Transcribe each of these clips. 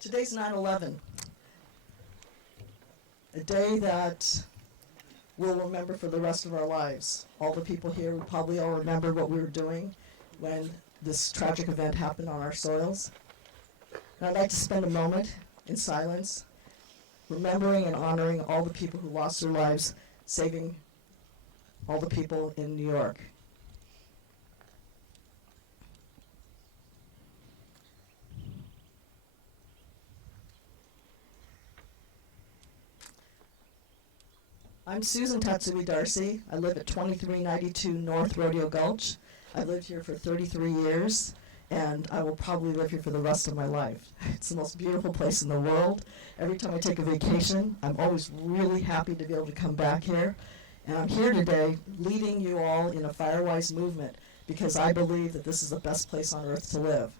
Today's 9/11, a day that we'll remember for the rest of our lives. All the people here, we probably all remember what we were doing when this tragic event happened on our soils. And I'd like to spend a moment in silence, remembering and honoring all the people who lost their lives, saving all the people in New York. I'm Susan Tatsui Darcy. I live at 2392 North Rodeo Gulch. I've lived here for 33 years, and I will probably live here for the rest of my life. It's the most beautiful place in the world. Every time I take a vacation, I'm always really happy to be able to come back here. And I'm here today leading you all in a Firewise movement because I believe that this is the best place on earth to live.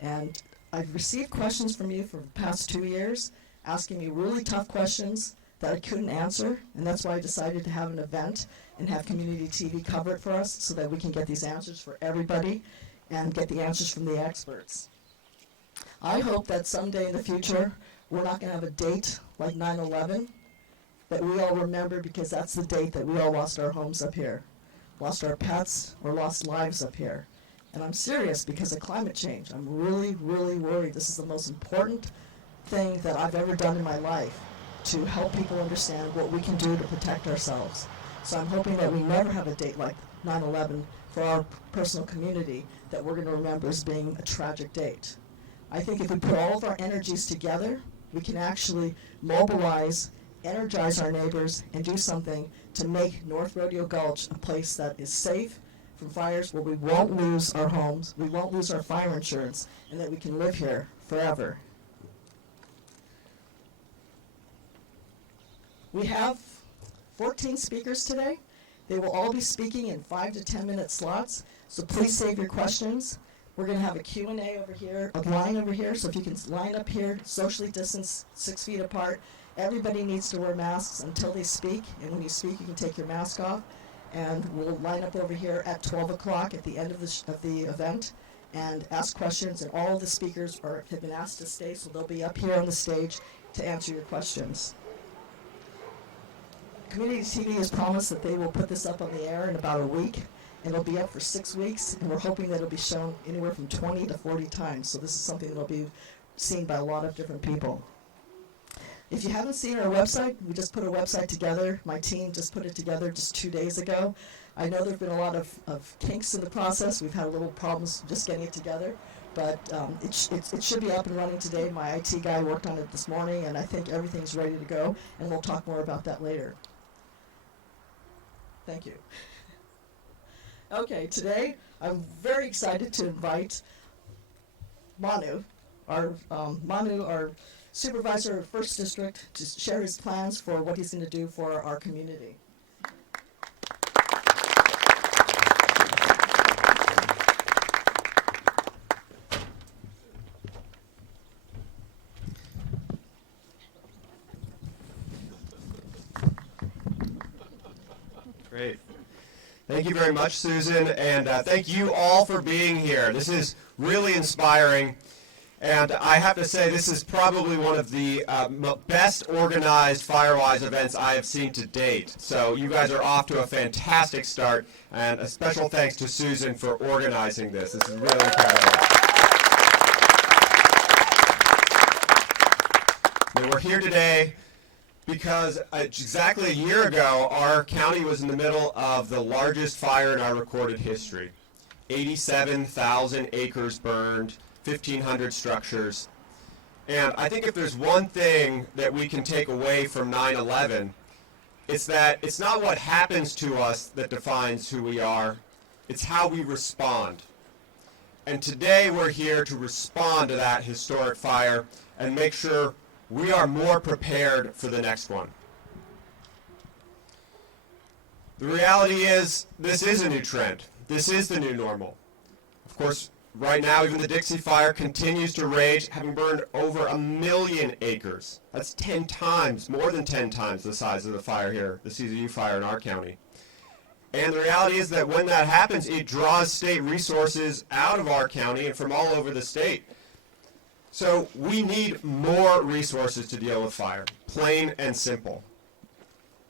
And I've received questions from you for the past 2 years, asking me really tough questions that I couldn't answer, and that's why I decided to have an event and have community TV cover it for us so that we can get these answers for everybody and get the answers from the experts. I hope that someday in the future, we're not going to have a date like 9/11 that we all remember, because that's the date that we all lost our homes up here, lost our pets, or lost lives up here. And I'm serious because of climate change. I'm really, really worried. This is the most important thing that I've ever done in my life, to help people understand what we can do to protect ourselves. So I'm hoping that we never have a date like 9/11 for our personal community that we're going to remember as being a tragic date. I think if we put all of our energies together, we can actually mobilize, energize our neighbors, and do something to make North Rodeo Gulch a place that is safe from fires, where we won't lose our homes, we won't lose our fire insurance, and that we can live here forever. We have 14 speakers today. They will all be speaking in 5 to 10 minute slots, so please save your questions. We're going to have a Q&A over here, a line over here, so if you can line up here, socially distanced, 6 feet apart. Everybody needs to wear masks until they speak, and when you speak, you can take your mask off. And we'll line up over here at 12 o'clock at the end of the event and ask questions, and all of the speakers have been asked to stay, so they'll be up here on the stage to answer your questions. Community TV has promised that they will put this up on the air in about a week, and it'll be up for 6 weeks, and we're hoping that it'll be shown anywhere from 20 to 40 times, so this is something that'll be seen by a lot of different people. If you haven't seen our website, we just put a website together. My team just put it together just 2 days ago. I know there have been a lot of kinks in the process. We've had a little problems just getting it together, but it should be up and running today. My IT guy worked on it this morning, and I think everything's ready to go, and we'll talk more about that later. Thank you. Okay, today I'm very excited to invite Manu, our supervisor of 1st District, to share his plans for what he's going to do for our community. Great. Thank you very much, Susan, and thank you all for being here. This is really inspiring, and I have to say this is probably one of the best organized Firewise events I have seen to date. So you guys are off to a fantastic start, and a special thanks to Susan for organizing this. This is really incredible. And we're here today because exactly a year ago, our county was in the middle of the largest fire in our recorded history. 87,000 acres burned, 1,500 structures. And I think if there's one thing that we can take away from 9/11, it's that it's not what happens to us that defines who we are, it's how we respond. And today we're here to respond to that historic fire and make sure we are more prepared for the next one. The reality is, this is a new trend. This is the new normal. Of course, right now, even the Dixie Fire continues to rage, having burned over 1 million acres. That's 10 times, more than 10 times the size of the fire here, the CZU fire in our county. And the reality is that when that happens, it draws state resources out of our county and from all over the state. So we need more resources to deal with fire, plain and simple.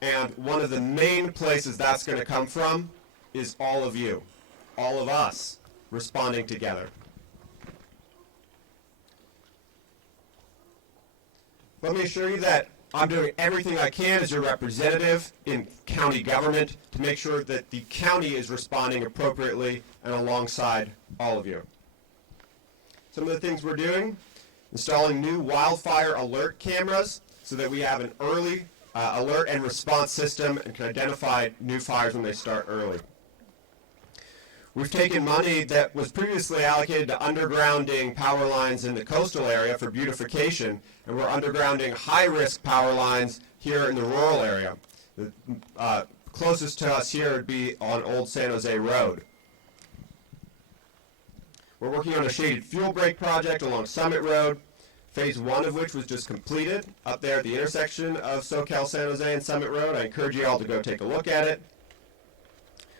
And one of the main places that's going to come from is all of you, all of us, responding together. Let me assure you that I'm doing everything I can as your representative in county government to make sure that the county is responding appropriately and alongside all of you. Some of the things we're doing: installing new wildfire alert cameras so that we have an early alert and response system and can identify new fires when they start early. We've taken money that was previously allocated to undergrounding power lines in the coastal area for beautification, and we're undergrounding high-risk power lines here in the rural area. The closest to us here would be on Old San Jose Road. We're working on a shaded fuel break project along Summit Road, phase 1 of which was just completed up there at the intersection of SoCal San Jose and Summit Road. I encourage you all to go take a look at it.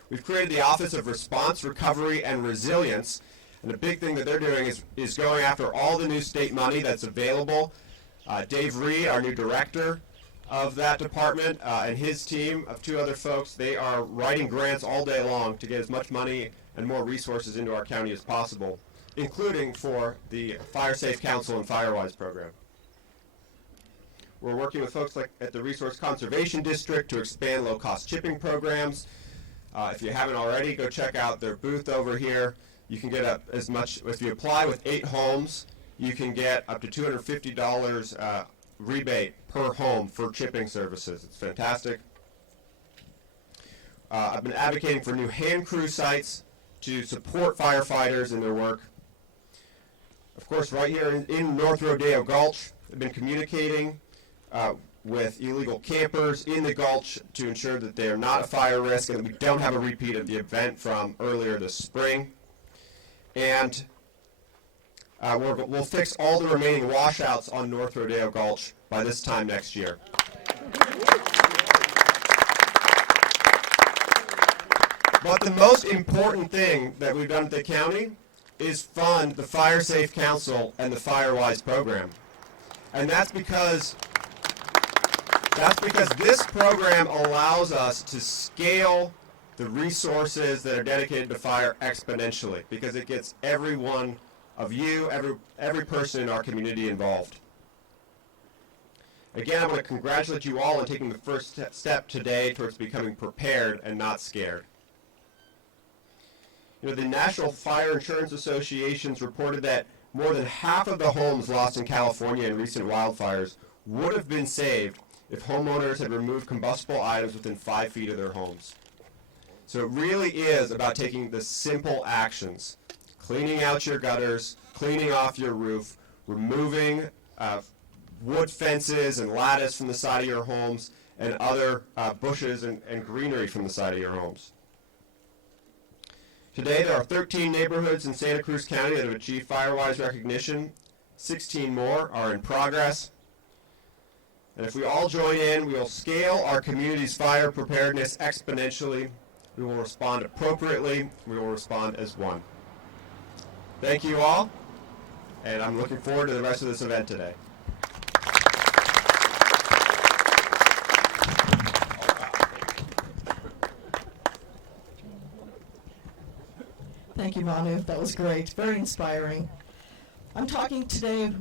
We've created the Office of Response, Recovery, and Resilience, and the big thing that they're doing is going after all the new state money that's available. Dave Reed, our new director of that department, and his team of 2 other folks, they are writing grants all day long to get as much money and more resources into our county as possible, including for the Fire Safe Council and Firewise program. We're working with folks like at the Resource Conservation District to expand low-cost chipping programs. If you haven't already, go check out their booth over here. You can get up as much, if you apply with 8 homes, you can get up to $250 rebate per home for chipping services. It's fantastic. I've been advocating for new hand crew sites to support firefighters in their work. Of course, right here in North Rodeo Gulch, I've been communicating with illegal campers in the gulch to ensure that they are not a fire risk and that we don't have a repeat of the event from earlier this spring. And we'll fix all the remaining washouts on North Rodeo Gulch by this time next year. But the most important thing that we've done at the county is fund the Fire Safe Council and the Firewise program. And that's because this program allows us to scale the resources that are dedicated to fire exponentially, because it gets every one of you, every person in our community involved. Again, I want to congratulate you all on taking the first step today towards becoming prepared and not scared. You know, the National Fire Insurance Associations reported that more than half of the homes lost in California in recent wildfires would have been saved if homeowners had removed combustible items within 5 feet of their homes. So it really is about taking the simple actions: cleaning out your gutters, cleaning off your roof, removing wood fences and lattice from the side of your homes, and other bushes and greenery from the side of your homes. Today, there are 13 neighborhoods in Santa Cruz County that have achieved Firewise recognition. 16 more are in progress. And if we all join in, we will scale our community's fire preparedness exponentially. We will respond appropriately. We will respond as one. Thank you all, and I'm looking forward to the rest of this event today. Thank you, Manu. That was great. Very inspiring. I'm talking today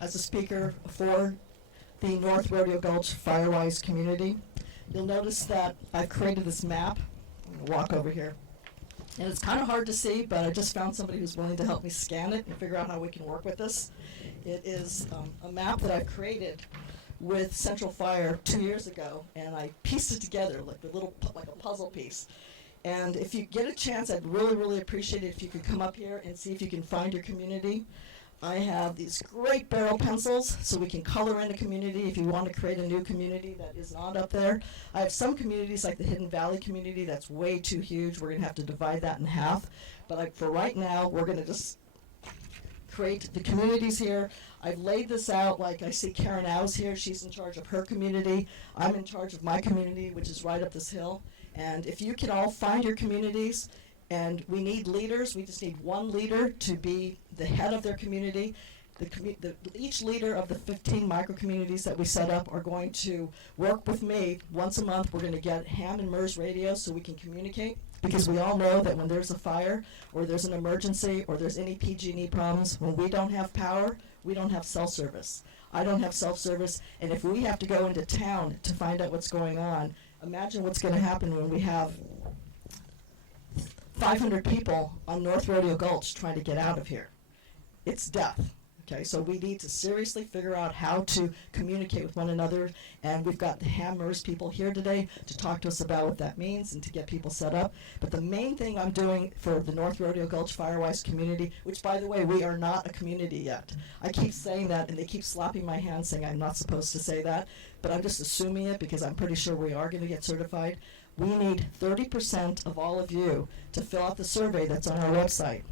as a speaker for the North Rodeo Gulch Firewise community. You'll notice that I've created this map. I'm going to walk over here. And it's kind of hard to see, but I just found somebody who's willing to help me scan it and figure out how we can work with this. It is a map that I've created with Central Fire 2 years ago, and I pieced it together like a puzzle piece. And if you get a chance, I'd really, really appreciate it if you could come up here and see if you can find your community. I have these great barrel pencils, so we can color in a community if you want to create a new community that is not up there. I have some communities, like the Hidden Valley community, that's way too huge. We're going to have to divide that in half. But for right now, we're going to just create the communities here. I've laid this out, like I see Karen Ow's here. She's in charge of her community. I'm in charge of my community, which is right up this hill. And if you can all find your communities, and we need leaders, we just need one leader to be the head of their community, Each leader of the 15 micro-communities that we set up are going to work with me. Once a month, we're going to get ham and MERS radios so we can communicate, because we all know that when there's a fire or there's an emergency or there's any PG&E problems, when we don't have power, we don't have cell service. I don't have cell service, and if we have to go into town to find out what's going on, imagine what's going to happen when we have 500 people on North Rodeo Gulch trying to get out of here. It's death. Okay, so we need to seriously figure out how to communicate with one another, and we've got the Hammers people here today to talk to us about what that means and to get people set up. But the main thing I'm doing for the North Rodeo Gulch Firewise community, which, by the way, we are not a community yet. I keep saying that, and they keep slapping my hand saying I'm not supposed to say that, but I'm just assuming it because I'm pretty sure we are going to get certified. We need 30% of all of you to fill out the survey that's on our website.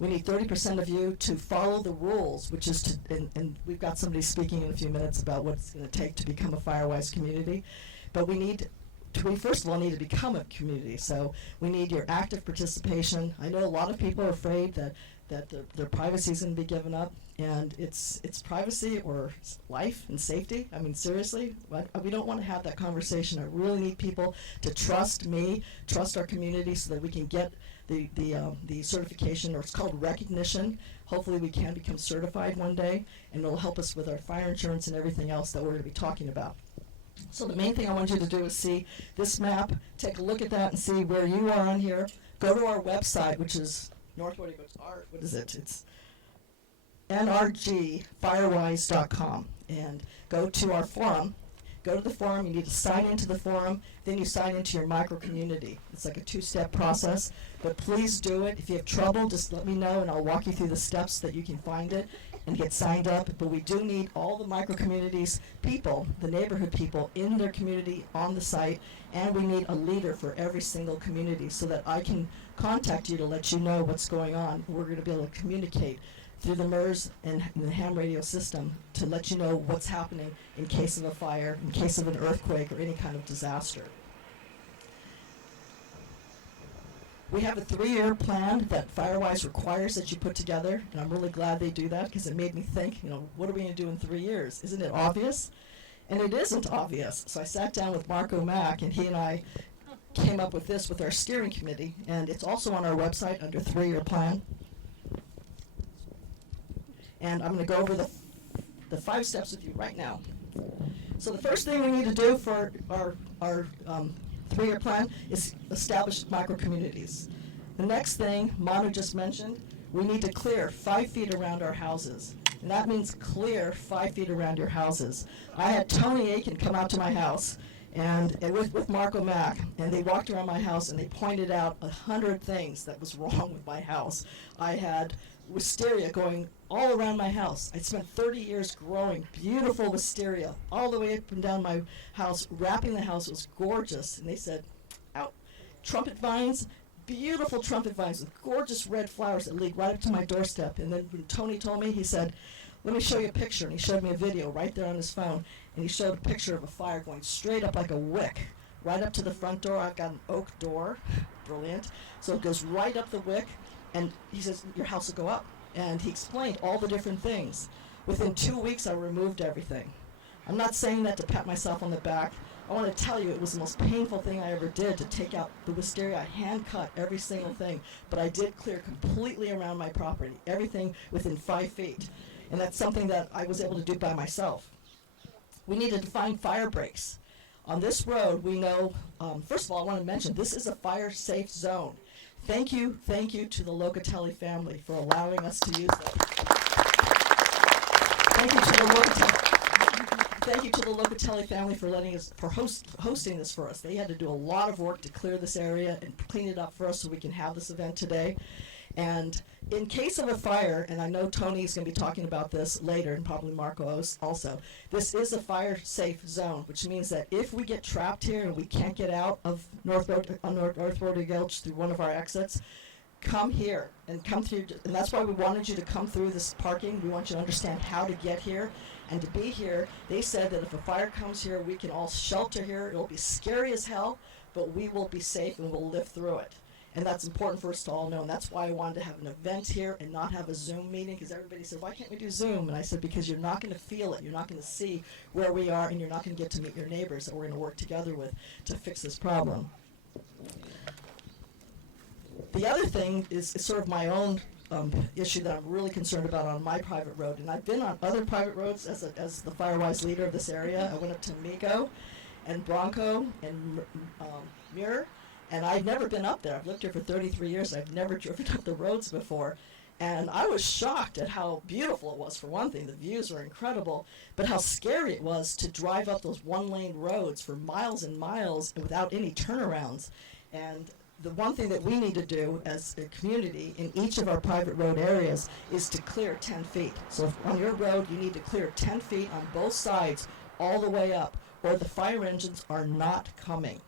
We need 30% of you to follow the rules, which is to, and we've got somebody speaking in a few minutes about what it's going to take to become a Firewise community. But we first of all need to become a community. So we need your active participation. I know a lot of people are afraid that their privacy is going to be given up, and it's privacy or life and safety. I mean, seriously, we don't want to have that conversation. I really need people to trust me, trust our community, so that we can get the certification, or it's called recognition. Hopefully we can become certified one day, and it'll help us with our fire insurance and everything else that we're going to be talking about. So the main thing I want you to do is see this map, take a look at that and see where you are on here. Go to our website, which is what is it? It's NRG Firewise.com, and go to our forum. Go to the forum, you need to sign into the forum, then you sign into your micro-community. It's like a two-step process, but please do it. If you have trouble, just let me know, and I'll walk you through the steps that you can find it and get signed up. But we do need all the micro-communities people, the neighborhood people, in their community on the site, and we need a leader for every single community so that I can contact you to let you know what's going on. We're going to be able to communicate through the MERS and the ham radio system to let you know what's happening in case of a fire, in case of an earthquake, or any kind of disaster. We have a 3-year plan that Firewise requires that you put together, and I'm really glad they do that because it made me think, what are we going to do in 3 years? Isn't it obvious? And it isn't obvious. So I sat down with Marco Mack, and he and I came up with this with our steering committee, and it's also on our website under 3-year plan. And I'm going to go over the 5 steps with you right now. So the first thing we need to do for our 3-year plan is establish micro-communities. The next thing Manu just mentioned, we need to clear 5 feet around our houses. And that means clear 5 feet around your houses. I had Tony Aiken come out to my house and with Marco Mack, and they walked around my house and they pointed out 100 things that was wrong with my house. I had wisteria going all around my house. I spent 30 years growing beautiful wisteria all the way up and down my house, wrapping the house. It was gorgeous. And they said, out, trumpet vines, beautiful trumpet vines with gorgeous red flowers that lead right up to my doorstep. And then when Tony told me, he said, let me show you a picture. And he showed me a video right there on his phone. And he showed a picture of a fire going straight up like a wick, right up to the front door. I've got an oak door. Brilliant. So it goes right up the wick. And he says, your house will go up. And he explained all the different things. Within 2 weeks, I removed everything. I'm not saying that to pat myself on the back. I want to tell you it was the most painful thing I ever did to take out the wisteria. I hand-cut every single thing. But I did clear completely around my property, everything within 5 feet. And that's something that I was able to do by myself. We need to define fire breaks. On this road, we know, first of all, I want to mention, this is a fire-safe zone. Thank you to the Locatelli family for allowing us to use them. Thank you to the Locatelli family for letting us, hosting this for us. They had to do a lot of work to clear this area and clean it up for us so we can have this event today. And in case of a fire, and I know Tony's going to be talking about this later, and probably Marco also, this is a fire-safe zone, which means that if we get trapped here and we can't get out of North Rodeo Gulch through one of our exits, come here and come through. And that's why we wanted you to come through this parking. We want you to understand how to get here and to be here. They said that if a fire comes here, we can all shelter here. It'll be scary as hell, but we will be safe and we'll live through it. And that's important for us to all know. And that's why I wanted to have an event here and not have a Zoom meeting, because everybody said, why can't we do Zoom? And I said, because you're not going to feel it. You're not going to see where we are, and you're not going to get to meet your neighbors that we're going to work together with to fix this problem. The other thing is sort of my own issue that I'm really concerned about on my private road. And I've been on other private roads as the Firewise leader of this area. I went up to Migo and Bronco and Muir, and I've never been up there. I've lived here for 33 years. I've never driven up the roads before. And I was shocked at how beautiful it was, for one thing. The views were incredible, but how scary it was to drive up those one-lane roads for miles and miles and without any turnarounds. And the one thing that we need to do as a community in each of our private road areas is to clear 10 feet. So if on your road, you need to clear 10 feet on both sides all the way up, or the fire engines are not coming.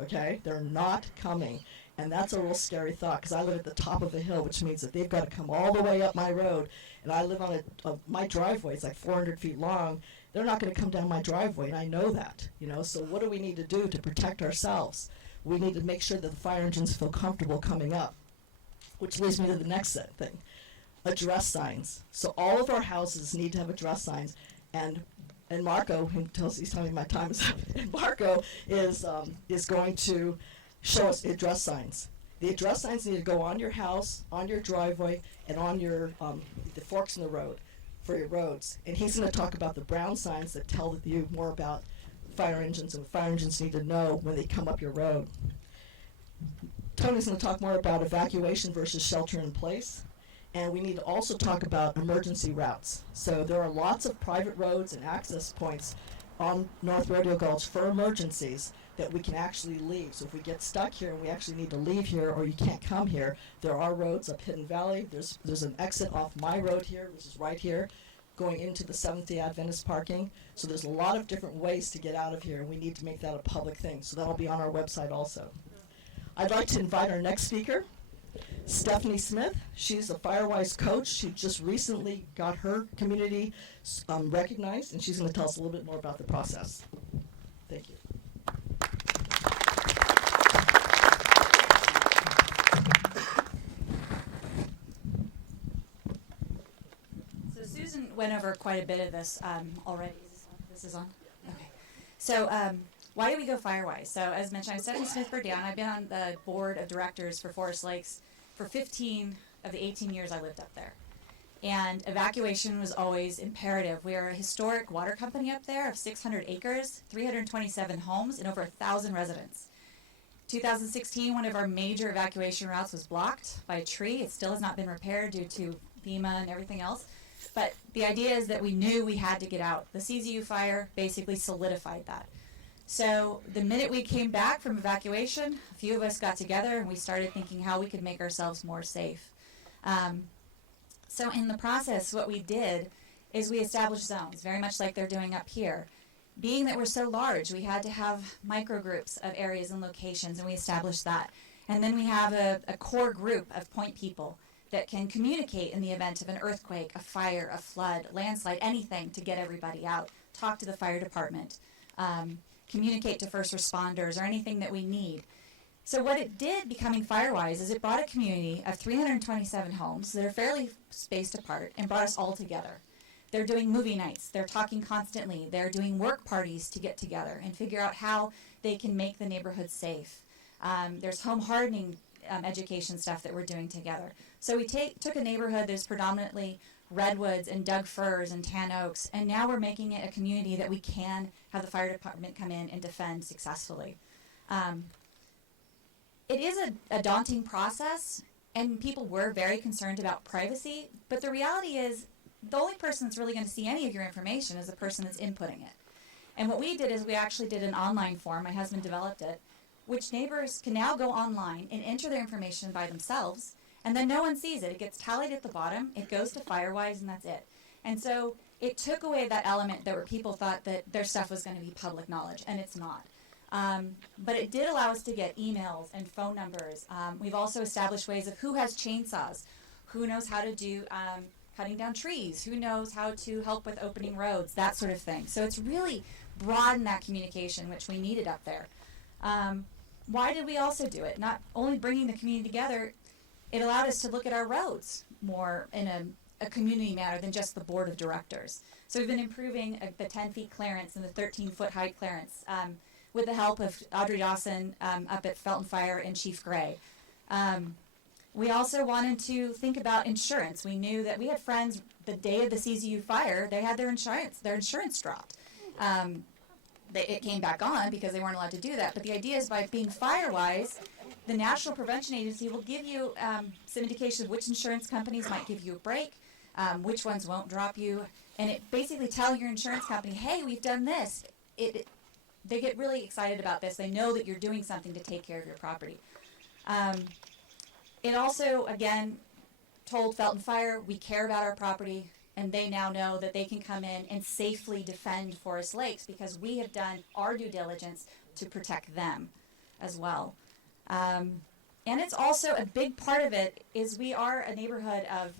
Okay? They're not coming. And that's a real scary thought, because I live at the top of a hill, which means that they've got to come all the way up my road. And I live on my driveway is like 400 feet long. They're not going to come down my driveway, and I know that. So what do we need to do to protect ourselves? We need to make sure that the fire engines feel comfortable coming up, which leads me to the next thing, address signs. So all of our houses need to have address signs, and Marco, he's telling me my time is up, and Marco is going to show us the address signs. The address signs need to go on your house, on your driveway, and on your the forks in the road for your roads. And he's going to talk about the brown signs that tell you more about fire engines, and fire engines need to know when they come up your road. Tony's going to talk more about evacuation versus shelter in place, and we need to also talk about emergency routes. So there are lots of private roads and access points on North Rodeo Gulch for emergencies that we can actually leave. So if we get stuck here and we actually need to leave here, or you can't come here, there are roads up Hidden Valley. There's an exit off my road here, which is right here, going into the Seventh-day Adventist parking. So there's a lot of different ways to get out of here, and we need to make that a public thing. So that'll be on our website also. I'd like to invite our next speaker, Stephanie Smith. She's a Firewise coach. She just recently got her community recognized, and she's going to tell us a little bit more about the process. Thank you. Susan went over quite a bit of this already. This is on? Okay. So why do we go Firewise? So as mentioned, I'm Stephanie Smith-Burdown. I've been on the board of directors for Forest Lakes for 15 of the 18 years I lived up there. And evacuation was always imperative. We are a historic water company up there of 600 acres, 327 homes, and over 1,000 residents. 2016, one of our major evacuation routes was blocked by a tree. It still has not been repaired due to FEMA and everything else. But the idea is that we knew we had to get out. The CZU fire basically solidified that. So the minute we came back from evacuation, a few of us got together and we started thinking how we could make ourselves more safe. So in the process, what we did is we established zones, very much like they're doing up here. Being that we're so large, we had to have microgroups of areas and locations, and we established that. And then we have a core group of point people that can communicate in the event of an earthquake, a fire, a flood, landslide, anything to get everybody out, talk to the fire department, communicate to first responders, or anything that we need. So what it did, becoming Firewise, is it brought a community of 327 homes that are fairly spaced apart and brought us all together. They're doing movie nights. They're talking constantly. They're doing work parties to get together and figure out how they can make the neighborhood safe. There's home hardening education stuff that we're doing together. So we took a neighborhood that's predominantly redwoods and Doug firs and tan oaks, and now we're making it a community that we can have the fire department come in and defend successfully. It is a daunting process, and people were very concerned about privacy, but the reality is the only person that's really going to see any of your information is the person that's inputting it. And what we did is we actually did an online form, my husband developed it, which neighbors can now go online and enter their information by themselves, and then no one sees it. It gets tallied at the bottom, it goes to Firewise, and that's it. And so it took away that element that where people thought that their stuff was going to be public knowledge, and it's not. But it did allow us to get emails and phone numbers. We've also established ways of who has chainsaws, who knows how to do cutting down trees, who knows how to help with opening roads, that sort of thing. So it's really broadened that communication, which we needed up there. why did we also do it? Not only bringing the community together, it allowed us to look at our roads more in a community manner than just the board of directors. So we've been improving the 10 feet clearance and the 13-foot height clearance with the help of Audrey Dawson up at Felton Fire and Chief Gray. We also wanted to think about insurance. We knew that we had friends the day of the CZU fire, they had their insurance dropped. It came back on because they weren't allowed to do that. But the idea is by being Firewise, the National Prevention Agency will give you some indication of which insurance companies might give you a break, which ones won't drop you, and it basically tell your insurance company, hey, we've done this. They get really excited about this. They know that you're doing something to take care of your property. It also, again, told Felton Fire, we care about our property, and they now know that they can come in and safely defend Forest Lakes because we have done our due diligence to protect them as well. And it's also a big part of it is we are a neighborhood of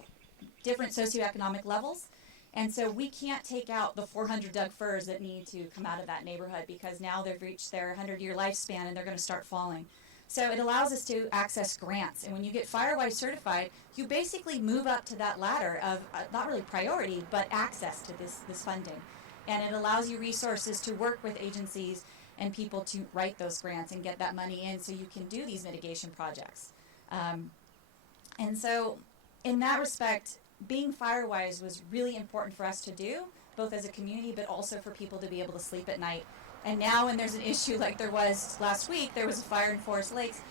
different socioeconomic levels, and so we can't take out the 400 Doug firs that need to come out of that neighborhood because now they've reached their 100-year lifespan and they're going to start falling. So it allows us to access grants, and when you get Firewise certified, you basically move up to that ladder of not really priority, but access to this funding. And it allows you resources to work with agencies and people to write those grants and get that money in so you can do these mitigation projects. And so in that respect, being Firewise was really important for us to do, both as a community, but also for people to be able to sleep at night. And now when there's an issue like there was last week, there was a fire in Forest Lakes,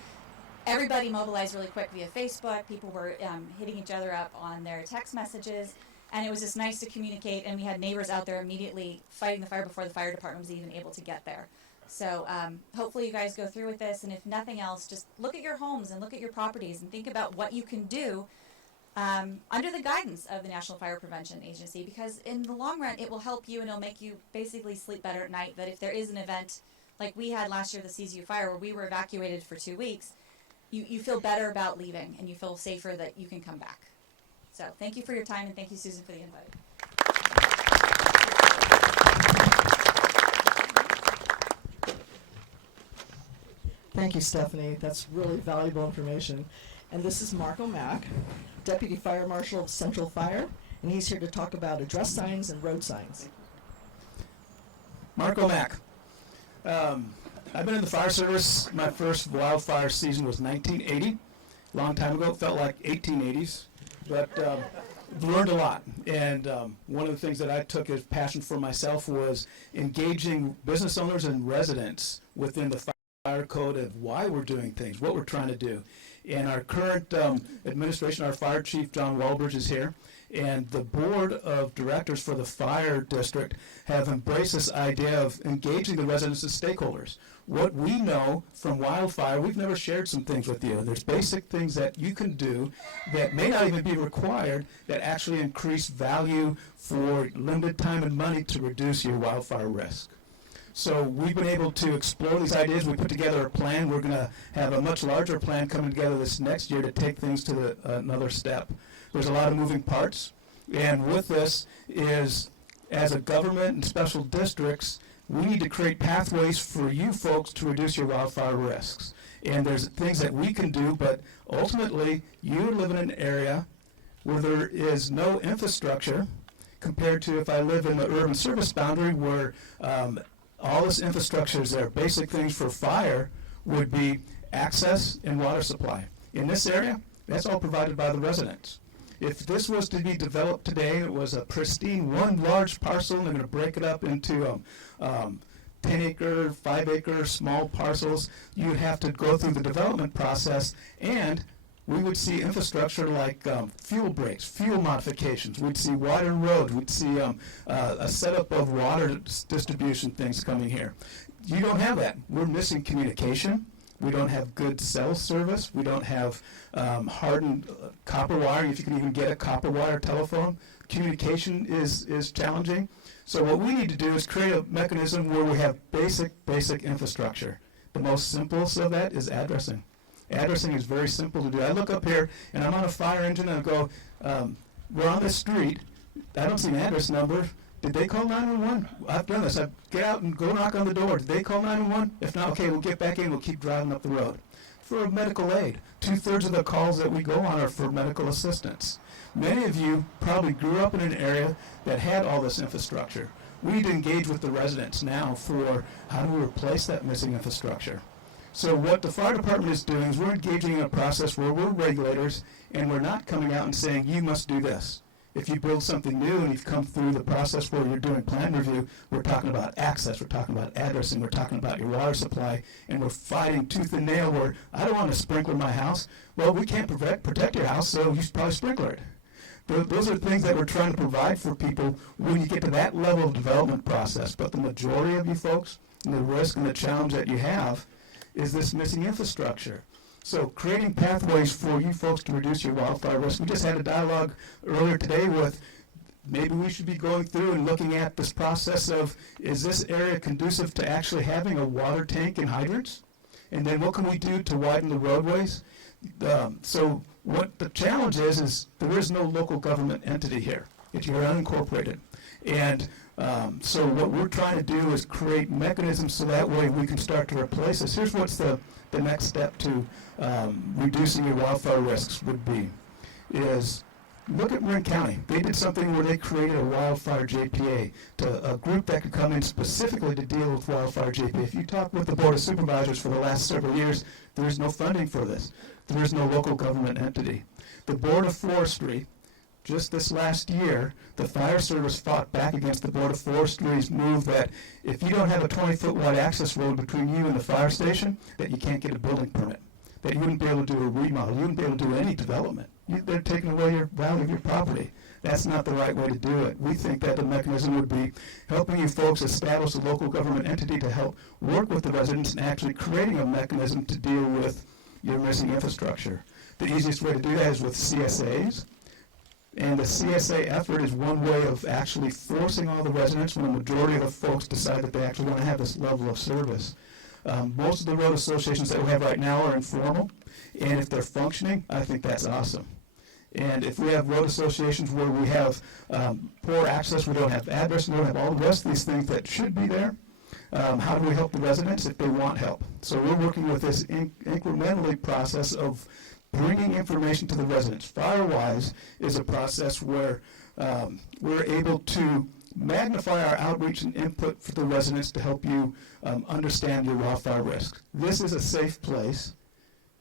everybody mobilized really quick via Facebook. People were hitting each other up on their text messages, and it was just nice to communicate, and we had neighbors out there immediately fighting the fire before the fire department was even able to get there. So hopefully you guys go through with this, and if nothing else, just look at your homes and look at your properties and think about what you can do under the guidance of the National Fire Prevention Agency, because in the long run it will help you and it'll make you basically sleep better at night, that if there is an event like we had last year, the CZU fire, where we were evacuated for 2 weeks, you feel better about leaving and you feel safer that you can come back. So thank you for your time, and thank you, Susan, for the invite. Thank you, Stephanie. That's really valuable information. And this is Marco Mack, Deputy Fire Marshal of Central Fire, and he's here to talk about address signs and road signs. Marco Mack. I've been in the fire service. My first wildfire season was 1980. A long time ago. It felt like 1880s. But learned a lot. And one of the things that I took as passion for myself was engaging business owners and residents within the fire code of why we're doing things, what we're trying to do. And our current administration, our fire chief, John Walbridge, is here. And the board of directors for the fire district have embraced this idea of engaging the residents as stakeholders. What we know from wildfire, we've never shared some things with you. There's basic things that you can do that may not even be required that actually increase value for limited time and money to reduce your wildfire risk. So we've been able to explore these ideas. We put together a plan. We're going to have a much larger plan coming together this next year to take things to another step. There's a lot of moving parts. And with this is, as a government and special districts, we need to create pathways for you folks to reduce your wildfire risks. And there's things that we can do, but ultimately, you live in an area where there is no infrastructure compared to if I live in the urban service boundary where all this infrastructure is there. Basic things for fire would be access and water supply. In this area, that's all provided by the residents. If this was to be developed today, it was a pristine one large parcel, and they're going to break it up into 10-acre, 5-acre small parcels. You would have to go through the development process, and we would see infrastructure like fuel breaks, fuel modifications. We'd see water roads. We'd see a setup of water distribution things coming here. You don't have that. We're missing communication. We don't have good cell service. We don't have hardened copper wire. If you can even get a copper wire telephone, communication is challenging. So what we need to do is create a mechanism where we have basic infrastructure. The most simplest of that is addressing. Addressing is very simple to do. I look up here, and I'm on a fire engine, and I go, we're on this street. I don't see an address number. Did they call 911? I've done this. I get out and go knock on the door. Did they call 911? If not, okay, we'll get back in. We'll keep driving up the road. For medical aid, 2/3 of the calls that we go on are for medical assistance. Many of you probably grew up in an area that had all this infrastructure. We need to engage with the residents now for how do we replace that missing infrastructure. So what the fire department is doing is we're engaging in a process where we're regulators and we're not coming out and saying, you must do this. If you build something new and you've come through the process where you're doing plan review, we're talking about access, we're talking about addressing, we're talking about your water supply, and we're fighting tooth and nail where I don't want to sprinkler my house. Well, we can't protect your house, so you should probably sprinkler it. Those are things that we're trying to provide for people when you get to that level of development process. But the majority of you folks, and the risk and the challenge that you have, is this missing infrastructure. So creating pathways for you folks to reduce your wildfire risk. We just had a dialogue earlier today with maybe we should be going through and looking at this process of, is this area conducive to actually having a water tank and hydrants? And then what can we do to widen the roadways? So what the challenge is there is no local government entity here. You're unincorporated. And so what we're trying to do is create mechanisms so that way we can start to replace this. Here's what's the next step to reducing your wildfire risks would be, is look at Marin County. They did something where they created a wildfire JPA, to a group that could come in specifically to deal with wildfire JPA. If you talk with the Board of Supervisors for the last several years, there is no funding for this. There is no local government entity. The Board of Forestry, just this last year, the fire service fought back against the Board of Forestry's move that if you don't have a 20-foot wide access road between you and the fire station, that you can't get a building permit, that you wouldn't be able to do a remodel, you wouldn't be able to do any development. They're taking away your value of your property. That's not the right way to do it. We think that the mechanism would be helping you folks establish a local government entity to help work with the residents and actually creating a mechanism to deal with your missing infrastructure. The easiest way to do that is with CSAs. And the CSA effort is one way of actually forcing all the residents when the majority of the folks decide that they actually want to have this level of service. Most of the road associations that we have right now are informal, and if they're functioning, I think that's awesome. And if we have road associations where we have poor access, we don't have address, we don't have all the rest of these things that should be there, how do we help the residents if they want help? So we're working with this incrementally process of bringing information to the residents. Firewise is a process where we're able to magnify our outreach and input for the residents to help you understand your wildfire risk. This is a safe place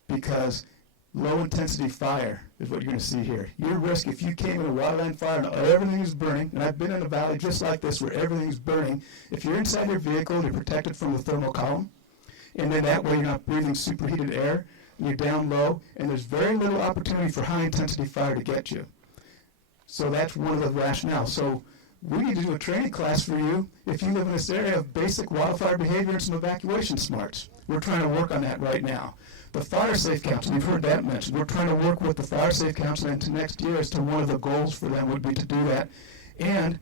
because low-intensity fire is what you're going to see here. Your risk, if you came in a wildland fire and everything is burning, and I've been in a valley just like this where everything's burning, if you're inside your vehicle, you're protected from the thermal column, and then that way you're not breathing superheated air, and you're down low, and there's very little opportunity for high-intensity fire to get you. So that's one of the rationales. So we need to do a training class for you if you live in this area of basic wildfire behavior and some evacuation smarts. We're trying to work on that right now. The Fire Safe Council, you've heard that mentioned. We're trying to work with the Fire Safe Council into next year as to one of the goals for them would be to do that. And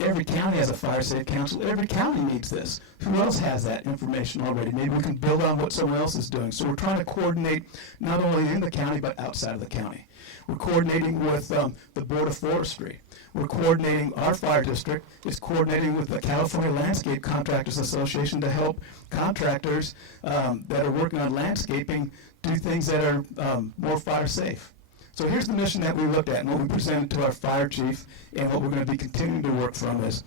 every county has a Fire Safe Council. Every county needs this. Who else has that information already? Maybe we can build on what someone else is doing. So we're trying to coordinate not only in the county but outside of the county. We're coordinating with the Board of Forestry. We're coordinating, our fire district is coordinating with the California Landscape Contractors Association to help contractors that are working on landscaping do things that are more fire safe. So here's the mission that we looked at and what we presented to our fire chief, and what we're going to be continuing to work from is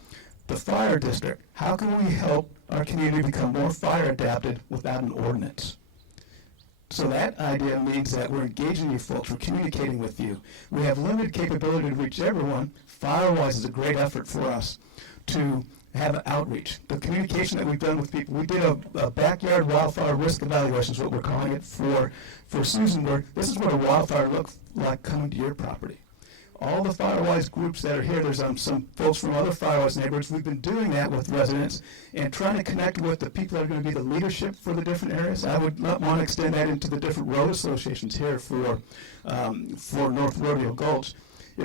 the fire district. How can we help our community become more fire adapted without an ordinance? So that idea means that we're engaging you folks, we're communicating with you. We have limited capability to reach everyone. Firewise is a great effort for us to have an outreach. The communication that we've done with people, we did a backyard wildfire risk evaluation is what we're calling it for Susan, where this is what a wildfire looks like coming to your property. All the Firewise groups that are here, there's some folks from other Firewise neighborhoods. We've been doing that with residents and trying to connect with the people that are going to be the leadership for the different areas. I would want to extend that into the different road associations here for North Rodeo Gulch.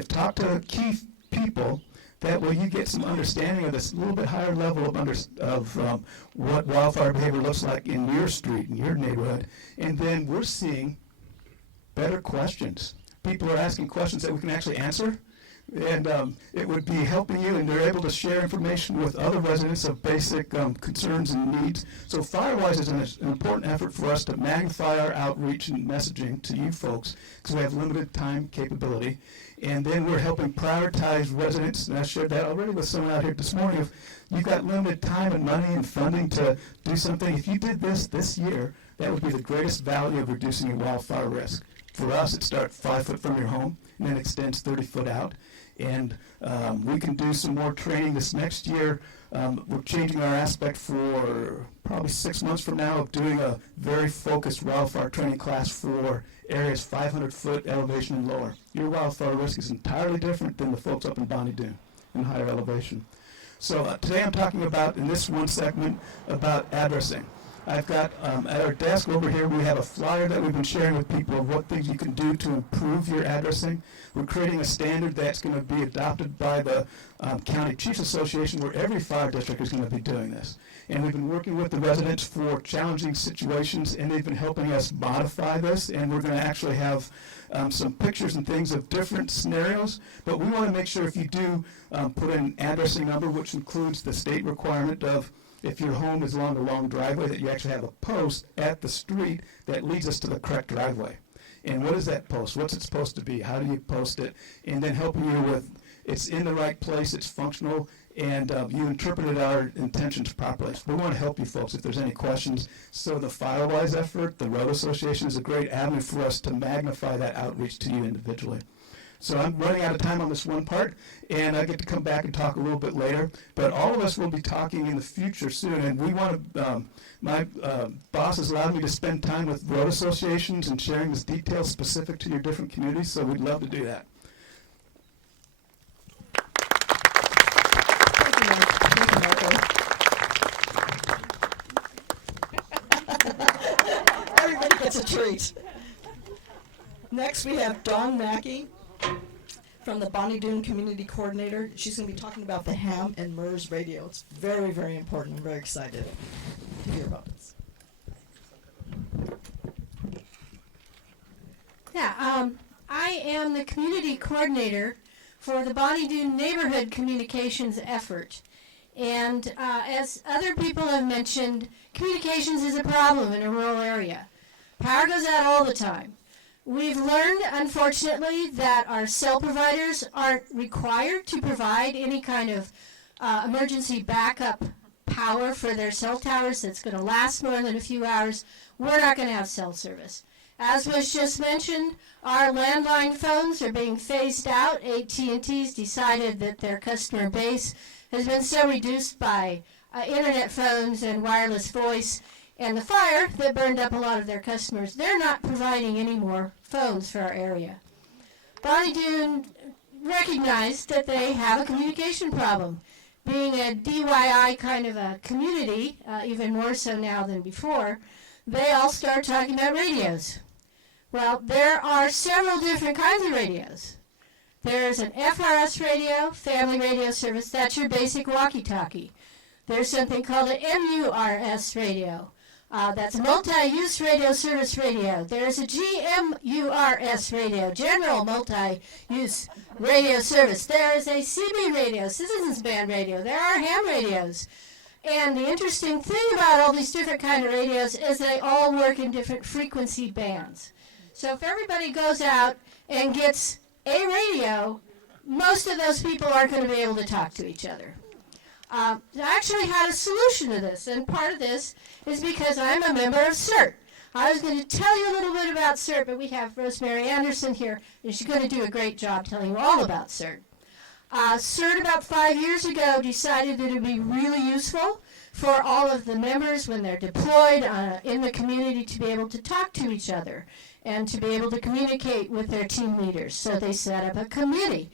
Talk to key people, that way you get some understanding of this little bit higher level of what wildfire behavior looks like in your street, in your neighborhood. And then we're seeing better questions. People are asking questions that we can actually answer. And it would be helping you, and they're able to share information with other residents of basic concerns and needs. So Firewise is an important effort for us to magnify our outreach and messaging to you folks, because we have limited time capability. And then we're helping prioritize residents, and I shared that already with someone out here this morning. If you've got limited time and money and funding to do something, if you did this year, that would be the greatest value of reducing your wildfire risk. For us, it starts 5 foot from your home and then extends 30 foot out. And we can do some more training this next year. We're changing our aspect for probably 6 months from now of doing a very focused wildfire training class for areas 500 foot elevation and lower. Your wildfire risk is entirely different than the folks up in Bonnie Doon in higher elevation. So today I'm talking about, in this one segment, about addressing. I've got at our desk over here, we have a flyer that we've been sharing with people of what things you can do to improve your addressing. We're creating a standard that's going to be adopted by the County Chiefs Association, where every fire district is going to be doing this. And we've been working with the residents for challenging situations, and they've been helping us modify this. And we're going to actually have some pictures and things of different scenarios. But we want to make sure if you do put in an addressing number, which includes the state requirement of if your home is along a long driveway, that you actually have a post at the street that leads us to the correct driveway. And what is that post? What's it supposed to be? How do you post it? And then helping you with it's in the right place, it's functional, and you interpreted our intentions properly. So we want to help you folks if there's any questions. So the Firewise effort, the Road Association, is a great avenue for us to magnify that outreach to you individually. So I'm running out of time on this one part, and I get to come back and talk a little bit later. But all of us will be talking in the future soon, and we want to, my boss has allowed me to spend time with road associations and sharing this detail specific to your different communities, so we'd love to do that. Everybody gets a treat. Next, we have Dawn Mackey from the Bonnie Doon Community Coordinator. She's going to be talking about the ham and MERS radio. It's very, very important. I'm very excited to hear about this. Yeah, I am the community coordinator for the Bonnie Doon Neighborhood Communications effort. And as other people have mentioned, communications is a problem in a rural area. Power goes out all the time. We've learned, unfortunately, that our cell providers aren't required to provide any kind of emergency backup power for their cell towers that's going to last more than a few hours. We're not going to have cell service. As was just mentioned, our landline phones are being phased out. AT&T's decided that their customer base has been so reduced by internet phones and wireless voice and the fire that burned up a lot of their customers. They're not providing any more phones for our area. Bonnie Doon recognized that they have a communication problem. Being a DIY kind of a community, even more so now than before, they all start talking about radios. Well, there are several different kinds of radios. There's an FRS radio, family radio service. That's your basic walkie-talkie. There's something called an MURS radio. That's multi-use radio service radio. There's a GMURS radio, general multi-use radio service. There is a CB radio, citizens band radio. There are ham radios. And the interesting thing about all these different kind of radios is they all work in different frequency bands. So if everybody goes out and gets a radio, most of those people aren't going to be able to talk to each other. I actually had a solution to this, and part of this is because I'm a member of CERT. I was going to tell you a little bit about CERT, but we have Rosemary Anderson here, and she's going to do a great job telling you all about CERT. CERT about 5 years ago decided that it would be really useful for all of the members when they're deployed in the community to be able to talk to each other and to be able to communicate with their team leaders. So they set up a committee.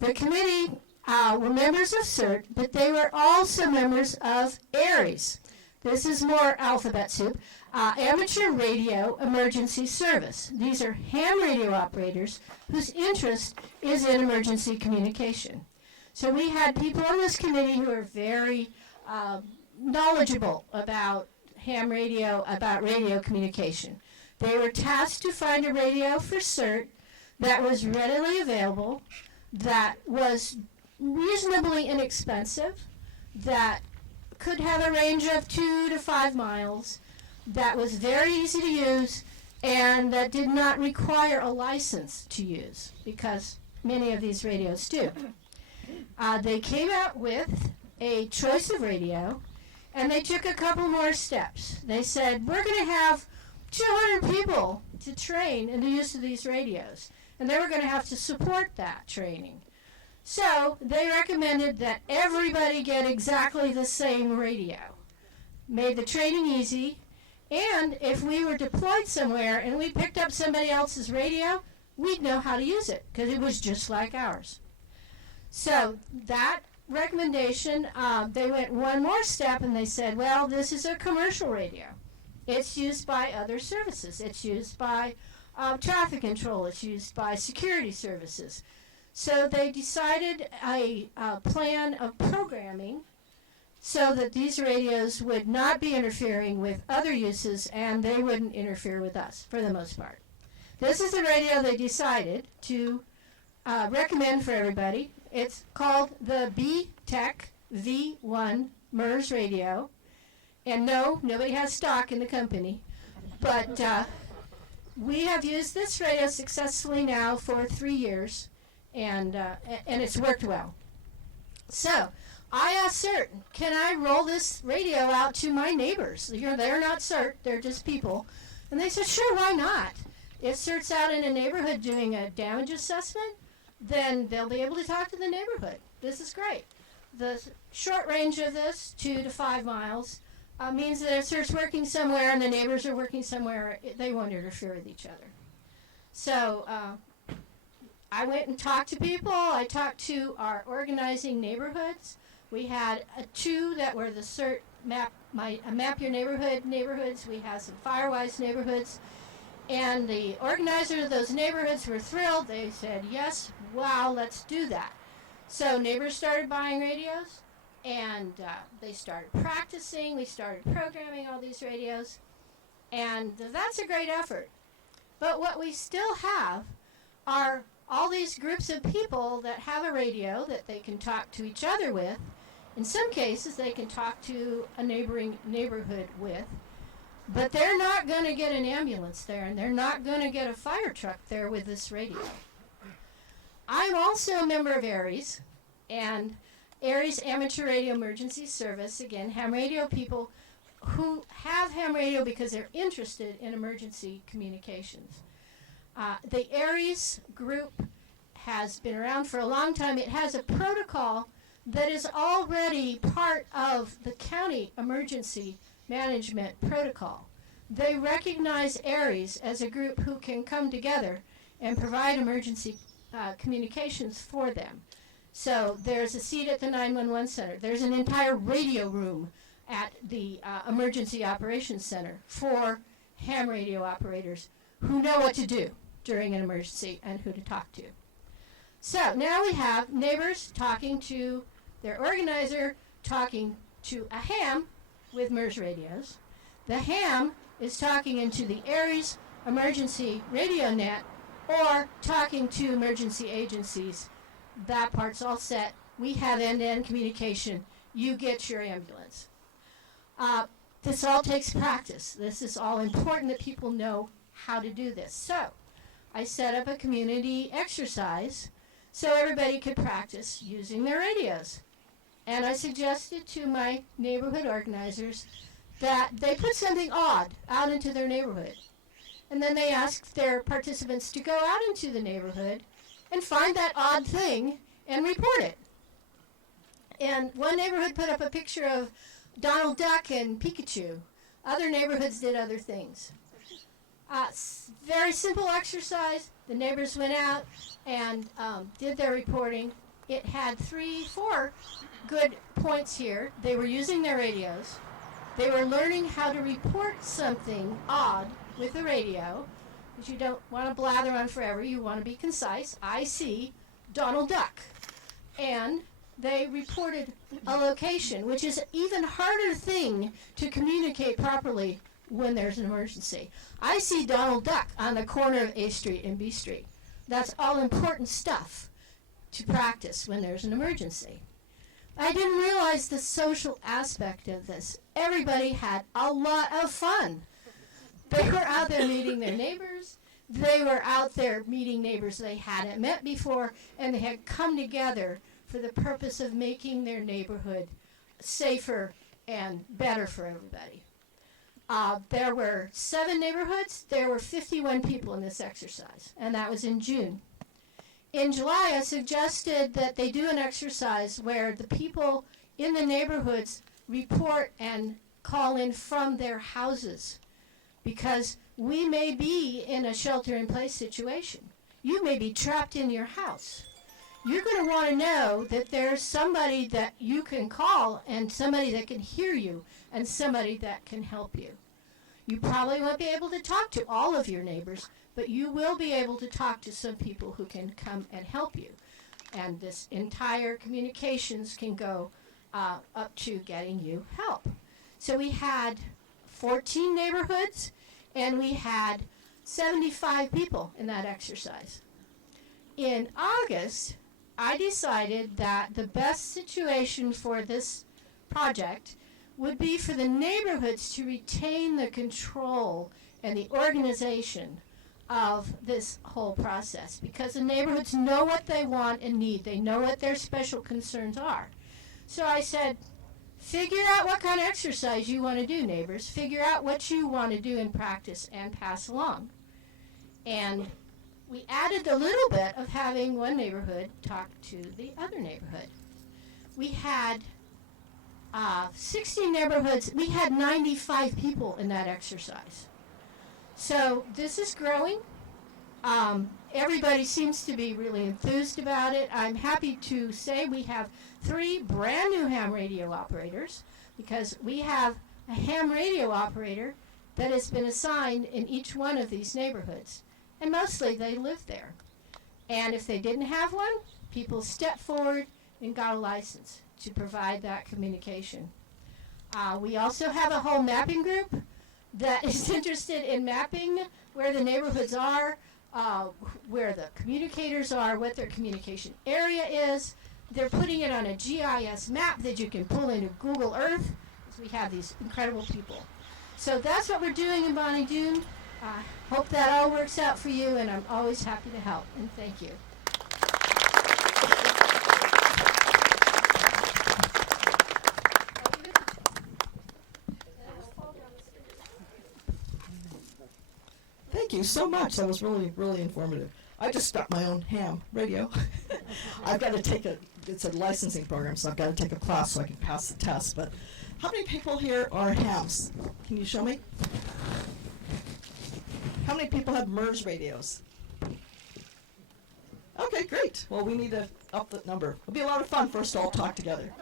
The committee were members of CERT, but they were also members of ARES. This is more alphabet soup. Amateur Radio Emergency Service. These are ham radio operators whose interest is in emergency communication. So we had people on this committee who are very knowledgeable about ham radio, about radio communication. They were tasked to find a radio for CERT that was readily available, that was reasonably inexpensive, that could have a range of 2 to 5 miles, that was very easy to use, and that did not require a license to use, because many of these radios do. They came out with a choice of radio, and they took a couple more steps. They said, we're going to have 200 people to train in the use of these radios, and they were going to have to support that training. So they recommended that everybody get exactly the same radio. Made the training easy, and if we were deployed somewhere and we picked up somebody else's radio, we'd know how to use it, because it was just like ours. So that recommendation, they went one more step and they said, well, this is a commercial radio. It's used by other services. It's used by traffic control. It's used by security services. So they decided a plan of programming so that these radios would not be interfering with other uses and they wouldn't interfere with us for the most part. This is the radio they decided to recommend for everybody. It's called the B-Tech V1 MERS radio. And no, nobody has stock in the company. But we have used this radio successfully now for 3 years, and it's worked well. So I asked CERT, can I roll this radio out to my neighbors? They're not CERT, they're just people. And they said, sure, why not? If CERT's out in a neighborhood doing a damage assessment, then they'll be able to talk to the neighborhood. This is great. The short range of this, 2 to 5 miles, means that if CERT's working somewhere and the neighbors are working somewhere, they won't interfere with each other. So I went and talked to people. I talked to our organizing neighborhoods. We had 2 that were the CERT map your neighborhoods. We have some Firewise neighborhoods. And the organizers of those neighborhoods were thrilled. They said, yes, wow, let's do that. So neighbors started buying radios, and they started practicing. We started programming all these radios, and that's a great effort. But what we still have are all these groups of people that have a radio that they can talk to each other with. In some cases, they can talk to a neighboring neighborhood with. But they're not going to get an ambulance there, and they're not going to get a fire truck there with this radio. I'm also a member of ARES, and ARES Amateur Radio Emergency Service, again, ham radio people who have ham radio because they're interested in emergency communications. The ARES group has been around for a long time. It has a protocol that is already part of the county emergency management protocol. They recognize ARES as a group who can come together and provide emergency communications for them. So there's a seat at the 911 center. There's an entire radio room at the Emergency Operations Center for ham radio operators who know what to do during an emergency and who to talk to. So now we have neighbors talking to their organizer, talking to a ham with MERS radios. The ham is talking into the ARES emergency radio net or talking to emergency agencies. That part's all set. We have end-to-end communication. You get your ambulance. This all takes practice. This is all important that people know how to do this. So I set up a community exercise so everybody could practice using their radios. And I suggested to my neighborhood organizers that they put something odd out into their neighborhood. And then they asked their participants to go out into the neighborhood and find that odd thing and report it. And one neighborhood put up a picture of Donald Duck and Pikachu. Other neighborhoods did other things. Very simple exercise. The neighbors went out and did their reporting. It had 3-4 good points here. They were using their radios. They were learning how to report something odd with the radio, because you don't want to blather on forever. You want to be concise. I see Donald Duck. And they reported a location, which is an even harder thing to communicate properly when there's an emergency. I see Donald Duck on the corner of A Street and B Street. That's all important stuff to practice when there's an emergency. I didn't realize the social aspect of this. Everybody had a lot of fun. They were out there meeting their neighbors. They were out there meeting neighbors they hadn't met before, and they had come together for the purpose of making their neighborhood safer and better for everybody. There were 7 neighborhoods. There were 51 people in this exercise, and that was in June. In July, I suggested that they do an exercise where the people in the neighborhoods report and call in from their houses, because we may be in a shelter-in-place situation. You may be trapped in your house. You're going to want to know that there's somebody that you can call and somebody that can hear you and somebody that can help you. You probably won't be able to talk to all of your neighbors, but you will be able to talk to some people who can come and help you. And this entire communications can go up to getting you help. So we had 14 neighborhoods, and we had 75 people in that exercise. In August, I decided that the best situation for this project would be for the neighborhoods to retain the control and the organization of this whole process, because the neighborhoods know what they want and need. They know what their special concerns are. So I said, figure out what kind of exercise you want to do, neighbors. Figure out what you want to do in practice and pass along. And we added a little bit of having one neighborhood talk to the other neighborhood. We had 60 neighborhoods. We had 95 people in that exercise. So this is growing. Everybody seems to be really enthused about it. I'm happy to say we have 3 brand new ham radio operators, because we have a ham radio operator that has been assigned in each one of these neighborhoods. And mostly they live there. And if they didn't have one, people stepped forward and got a license to provide that communication. We also have a whole mapping group that is interested in mapping where the neighborhoods are, where the communicators are, what their communication area is. They're putting it on a GIS map that you can pull into Google Earth, because we have these incredible people. So that's what we're doing in Bonnie Doon. Hope that all works out for you, and I'm always happy to help, and thank you. Thank you so much. That was really, really informative. I just got my own ham radio. I've got to take it's a licensing program, so I've got to take a class so I can pass the test. But how many people here are hams? Can you show me? How many people have MERS radios? Okay, great. Well, we need to up the number. It'll be a lot of fun for us to all talk together.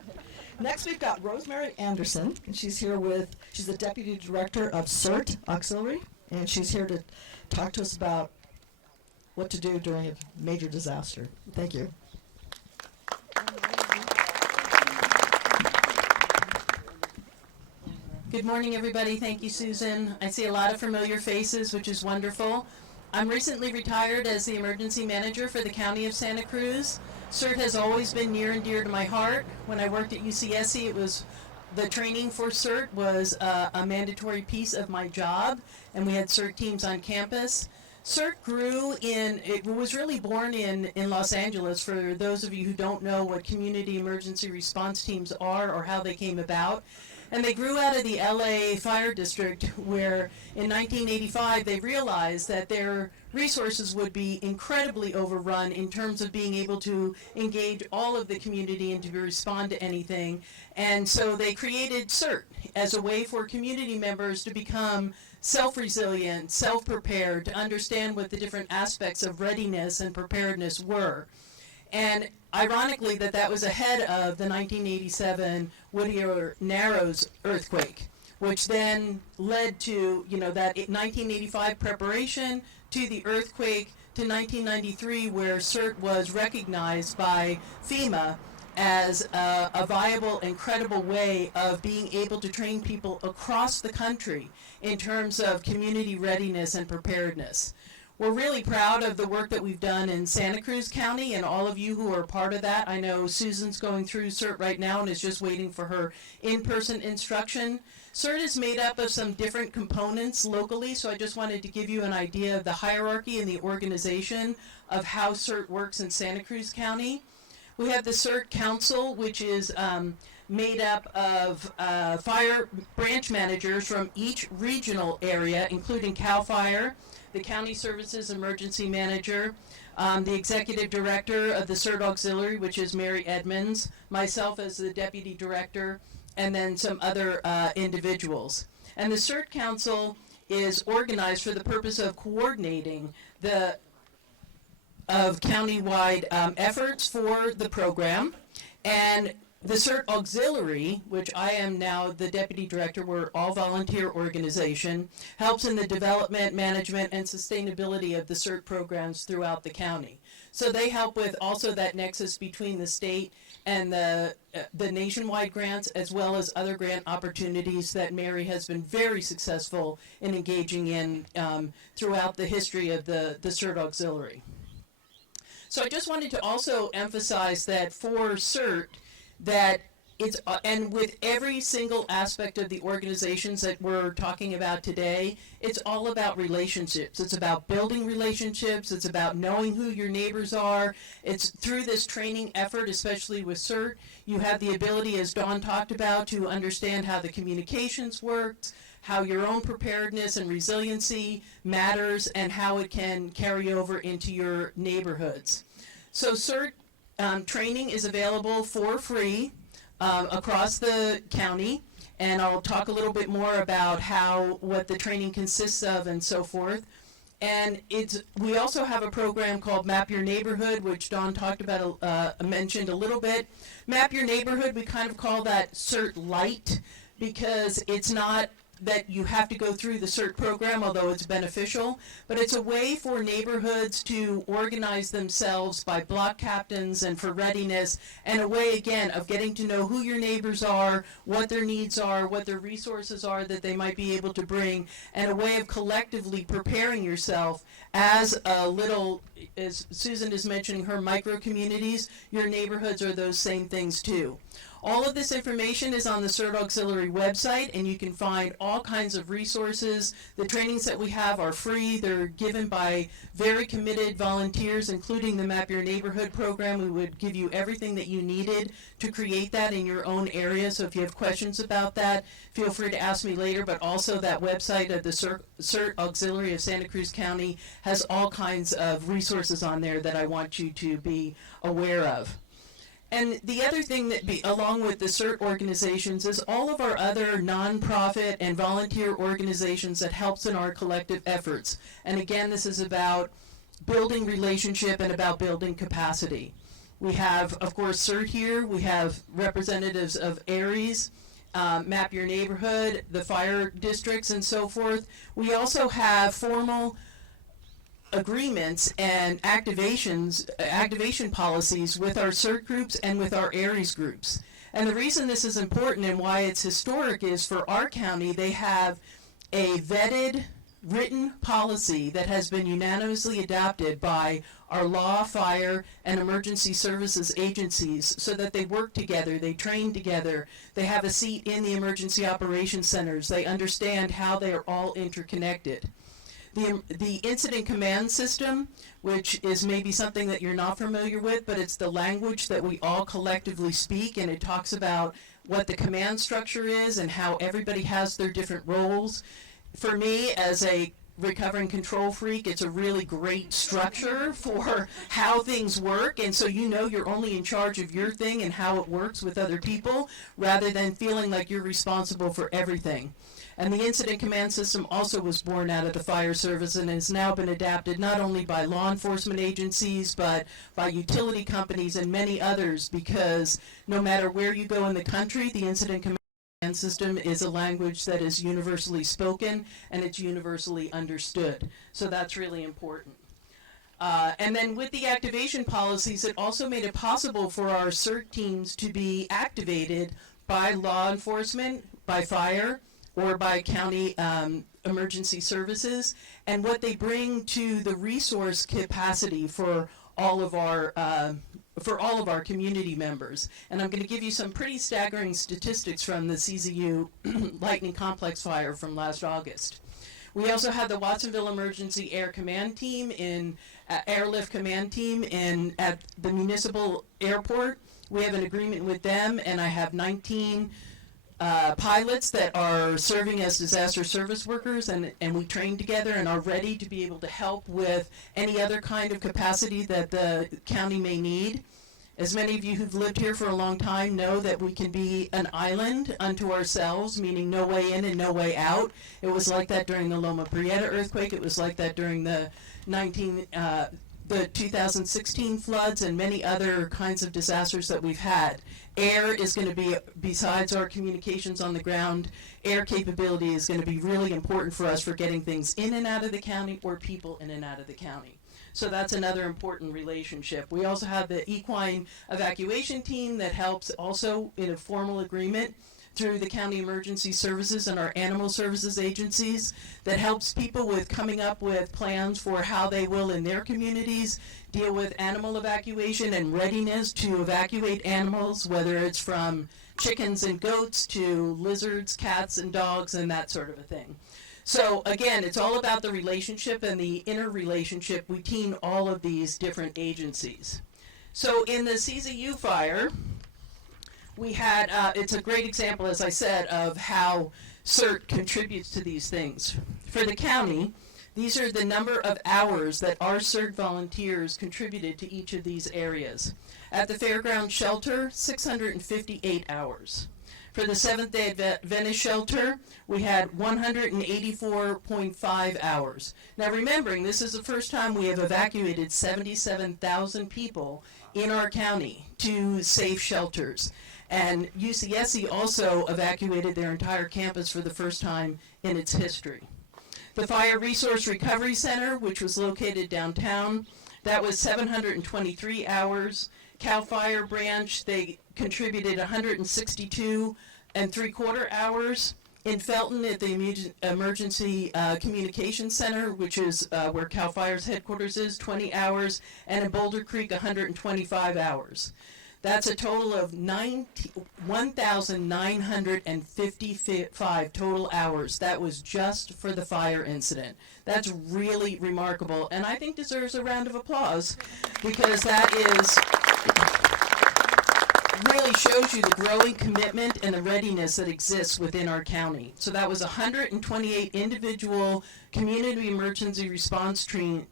Next, we've got Rosemary Anderson, and she's the Deputy Director of CERT Auxiliary, and she's here to talk to us about what to do during a major disaster. Thank you. Good morning, everybody. Thank you, Susan. I see a lot of familiar faces, which is wonderful. I'm recently retired as the emergency manager for the County of Santa Cruz. CERT has always been near and dear to my heart. When I worked at UCSC, the training for CERT was a mandatory piece of my job, and we had CERT teams on campus. CERT it was really born in Los Angeles. For those of you who don't know what community emergency response teams are or how they came about, and they grew out of the LA Fire District, where in 1985 they realized that their resources would be incredibly overrun in terms of being able to engage all of the community and to respond to anything. And so they created CERT as a way for community members to become self-resilient, self-prepared, to understand what the different aspects of readiness and preparedness were. And ironically, that was ahead of the 1987 Whittier Narrows earthquake, which then led to, that 1985 preparation to the earthquake to 1993, where CERT was recognized by FEMA as a viable and credible way of being able to train people across the country in terms of community readiness and preparedness. We're really proud of the work that we've done in Santa Cruz County and all of you who are part of that. I know Susan's going through CERT right now and is just waiting for her in-person instruction. CERT is made up of some different components locally, so I just wanted to give you an idea of the hierarchy and the organization of how CERT works in Santa Cruz County. We have the CERT Council, which is made up of fire branch managers from each regional area, including CAL FIRE, the County Services Emergency Manager, the Executive Director of the CERT Auxiliary, which is Mary Edmonds, myself as the Deputy Director, and then some other individuals. And the CERT Council is organized for the purpose of coordinating the countywide efforts for the program. And the CERT Auxiliary, which I am now the Deputy Director, we're all volunteer organization, helps in the development, management, and sustainability of the CERT programs throughout the county. So they help with also that nexus between the state and the nationwide grants, as well as other grant opportunities that Mary has been very successful in engaging in throughout the history of the CERT Auxiliary. So I just wanted to also emphasize that for CERT, that it's, and with every single aspect of the organizations that we're talking about today, it's all about relationships. It's about building relationships. It's about knowing who your neighbors are. It's through this training effort, especially with CERT, you have the ability, as Dawn talked about, to understand how the communications works, how your own preparedness and resiliency matters, and how it can carry over into your neighborhoods. So CERT training is available for free across the county, and I'll talk a little bit more about what the training consists of and so forth. And we also have a program called Map Your Neighborhood, which Dawn talked about, mentioned a little bit. Map Your Neighborhood, we kind of call that CERT Light, because it's not that you have to go through the CERT program, although it's beneficial, but it's a way for neighborhoods to organize themselves by block captains and for readiness, and a way, again, of getting to know who your neighbors are, what their needs are, what their resources are that they might be able to bring, and a way of collectively preparing yourself as a little, as Susan is mentioning, her micro-communities, your neighborhoods are those same things too. All of this information is on the CERT Auxiliary website, and you can find all kinds of resources. The trainings that we have are free. They're given by very committed volunteers, including the Map Your Neighborhood program. We would give you everything that you needed to create that in your own area. So if you have questions about that, feel free to ask me later. But also that website of the CERT Auxiliary of Santa Cruz County has all kinds of resources on there that I want you to be aware of. And the other thing that, along with the CERT organizations, is all of our other nonprofit and volunteer organizations that helps in our collective efforts. And again, this is about building relationship and about building capacity. We have, of course, CERT here. We have representatives of ARES, Map Your Neighborhood, the fire districts, and so forth. We also have formal agreements and activation policies with our CERT groups and with our ARES groups. And the reason this is important and why it's historic is for our county, they have a vetted written policy that has been unanimously adopted by our law, fire, and emergency services agencies so that they work together, they train together, they have a seat in the emergency operations centers, they understand how they are all interconnected. The incident command system, which is maybe something that you're not familiar with, but it's the language that we all collectively speak, and it talks about what the command structure is and how everybody has their different roles. For me, as a recovering control freak, it's a really great structure for how things work, and so you know you're only in charge of your thing and how it works with other people, rather than feeling like you're responsible for everything. And the incident command system also was born out of the fire service and has now been adapted not only by law enforcement agencies, but by utility companies and many others, because no matter where you go in the country, the incident command system is a language that is universally spoken and it's universally understood. So that's really important. And then with the activation policies, it also made it possible for our CERT teams to be activated by law enforcement, by fire, or by county emergency services and what they bring to the resource capacity for all of our community members. And I'm going to give you some pretty staggering statistics from the CZU Lightning Complex fire from last August. We also have the Watsonville Emergency Air Command Team Airlift Command Team at the municipal airport. We have an agreement with them, and I have 19 pilots that are serving as disaster service workers, and we train together and are ready to be able to help with any other kind of capacity that the county may need. As many of you who've lived here for a long time know that we can be an island unto ourselves, meaning no way in and no way out. It was like that during the Loma Prieta earthquake. It was like that during the 2016 floods and many other kinds of disasters that we've had. Air is going to be, besides our communications on the ground, air capability is going to be really important for us for getting things in and out of the county or people in and out of the county. So that's another important relationship. We also have the equine evacuation team that helps also in a formal agreement through the county emergency services and our animal services agencies that helps people with coming up with plans for how they will in their communities deal with animal evacuation and readiness to evacuate animals, whether it's from chickens and goats to lizards, cats and dogs and that sort of a thing. So again, it's all about the relationship and the interrelationship between all of these different agencies. So in the CZU fire, we had, it's a great example, as I said, of how CERT contributes to these things. For the county, these are the number of hours that our CERT volunteers contributed to each of these areas. At the Fairground Shelter, 658 hours. For the Seventh-day Adventist Shelter, we had 184.5 hours. Now remembering, this is the first time we have evacuated 77,000 people in our county to safe shelters. And UCSC also evacuated their entire campus for the first time in its history. The Fire Resource Recovery Center, which was located downtown, that was 723 hours. CAL FIRE branch, they contributed 162 3/4 hours. In Felton at the Emergency Communications Center, which is where CAL FIRE's headquarters is, 20 hours. And in Boulder Creek, 125 hours. That's a total of 1,955 total hours. That was just for the fire incident. That's really remarkable, and I think deserves a round of applause because that is really shows you the growing commitment and the readiness that exists within our county. So that was 128 individual community emergency response team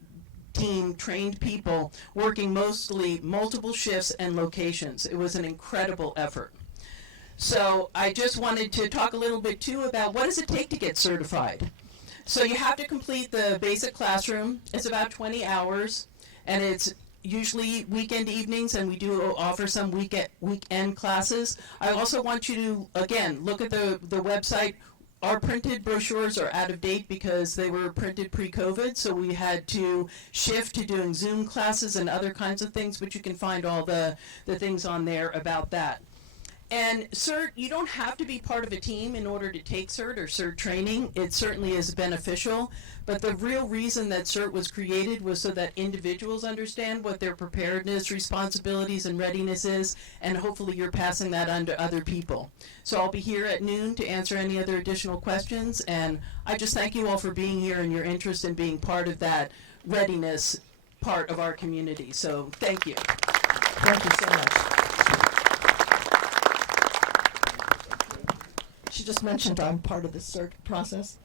trained people working mostly multiple shifts and locations. It was an incredible effort. So I just wanted to talk a little bit too about what does it take to get certified. So you have to complete the basic classroom. It's about 20 hours and it's usually weekend evenings, and we do offer some weekend classes. I also want you to, again, look at the website. Our printed brochures are out of date because they were printed pre-COVID, so we had to shift to doing Zoom classes and other kinds of things, but you can find all the things on there about that. And CERT, you don't have to be part of a team in order to take CERT or CERT training. It certainly is beneficial, but the real reason that CERT was created was so that individuals understand what their preparedness, responsibilities, and readiness is, and hopefully you're passing that on to other people. So I'll be here at noon to answer any other additional questions, and I just thank you all for being here and your interest in being part of that readiness part of our community. So thank you. Thank you so much. She just mentioned I'm part of the CERT process.